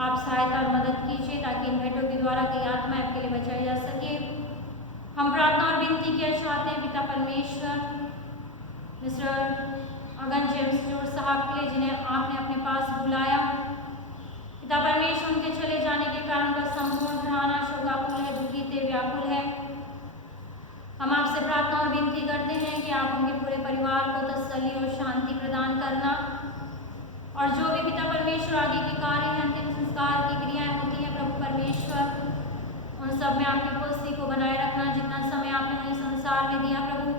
आप सहायता और मदद कीजिए, ताकि इन भेंटों के द्वारा कई आत्माएं आपके लिए बचाई जा सके। हम प्रार्थना और विनती किया चाहते हैं पिता परमेश्वर मिस्टर अगन जेम्स जोर साहब के लिए, जिन्हें आपने अपने पास बुलाया। पिता परमेश्वर, उनके चले जाने के कारण का संपूर्ण घराना शोकाकुल है, दुखी थे, व्याकुल है। हम आपसे प्रार्थना और विनती करते हैं कि आप उनके पूरे परिवार को तसल्ली और शांति प्रदान करना, और जो भी पिता परमेश्वर आगे के कार्य हैं, अंतिम संस्कार की क्रियाएं होती हैं प्रभु परमेश्वर, उन सब में आपकी उपस्थिति को बनाए रखना। जितना समय आपने उन्हें संसार में दिया प्रभु,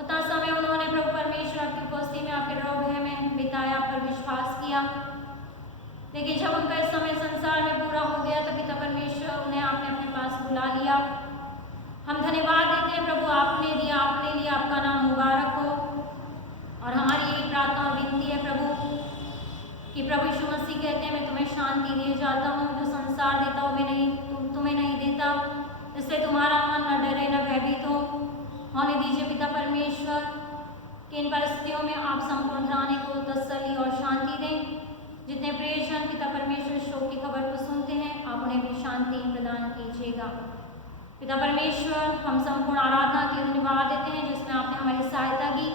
उतना समय उन्होंने प्रभु परमेश्वर आपकी उपस्थिति में आपके रोग में बिताया, पर विश्वास किया। लेकिन जब उनका इस समय संसार में पूरा हो गया तो पिता परमेश्वर उन्हें आपने अपने पास बुला लिया। हम धन्यवाद देते हैं प्रभु, आपने दिया, आपने लिया, आपका नाम मुबारक हो। और हमारी यही प्रार्थना और विनती है प्रभु कि प्रभु यीशु मसीह कहते हैं मैं तुम्हें शांति दिए जाता हूँ, जो संसार देता हो मैं नहीं तुम्हें नहीं देता, इसलिए तुम्हारा मन न डरे न भयभीत हो। होने दीजिए पिता परमेश्वर कि इन परिस्थितियों में आप संपूर्ण घराने को तसल्ली और शांति दें। जितने प्रियजन पिता परमेश्वर शोक की खबर को सुनते हैं, आप उन्हें भी शांति प्रदान कीजिएगा। पिता परमेश्वर, हम संपूर्ण आराधना के लिए धन्यवाद देते हैं जिसमें आपने हमारी सहायता की।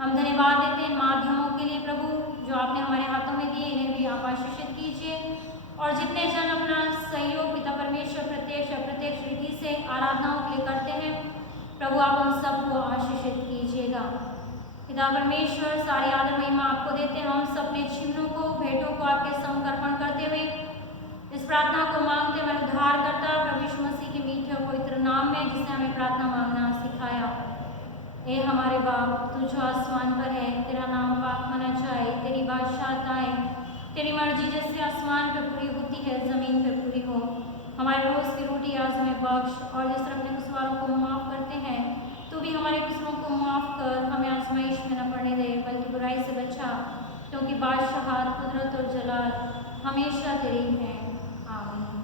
हम धन्यवाद देते हैं माध्यमों के लिए प्रभु, जो आपने हमारे हाथों में दिए, इन्हें भी आप आशीषित कीजिए। और जितने जन अपना सहयोग पिता परमेश्वर प्रत्यक्ष अप्रत्यक्ष विधि से आराधनाओं के लिए करते हैं प्रभु, आप उन सबको आशीषित कीजिएगा। पिता परमेश्वर, सारी आदर महिमा आपको देते हैं। हम सब अपने जीवनों को, भेंटों को आपके समर्पण करते हुए इस प्रार्थना को मांगते हुए उद्धार करता प्रभु यीशु मसीह के मीठे और पवित्र नाम में, जिसने हमें प्रार्थना मांगना सिखाया। हे हमारे बाप, तू जो आसमान पर है, तेरा नाम पाक माना जाए, तेरी बादशाहत आए, तेरी मर्जी जैसे आसमान पर पूरी होती है ज़मीन पर पूरी हो। हमारे रोज़ की रोटी आज हमें बख्श, और जिस तरह अपने कुसवारों को माफ़ करते हैं, तू भी हमारे कुसरों को माफ़ कर, हमें आजमाइश में न पड़ने दे, बल्कि बुराई से बचा, क्योंकि बादशाहत, कुदरत और जलाल हमेशा तेरी है। आमीन।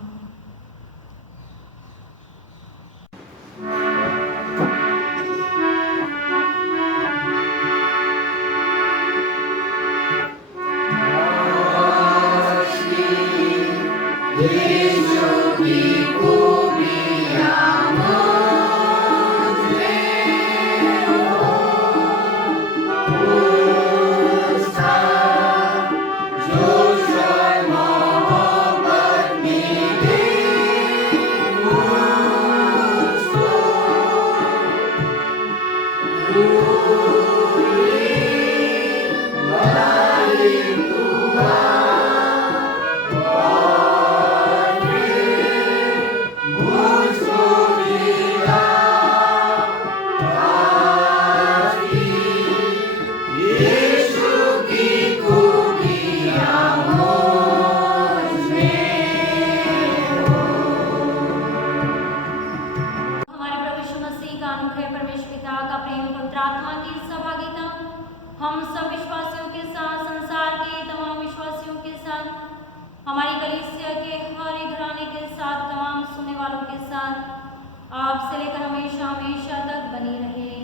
पवित्र आत्मा की सहभागिता हम सब विश्वासियों के साथ, संसार के तमाम विश्वासियों के साथ, हमारी कलीसिया के हर एक घराने के साथ, तमाम सुनने वालों के साथ आप से लेकर हमेशा हमेशा तक बनी रहे।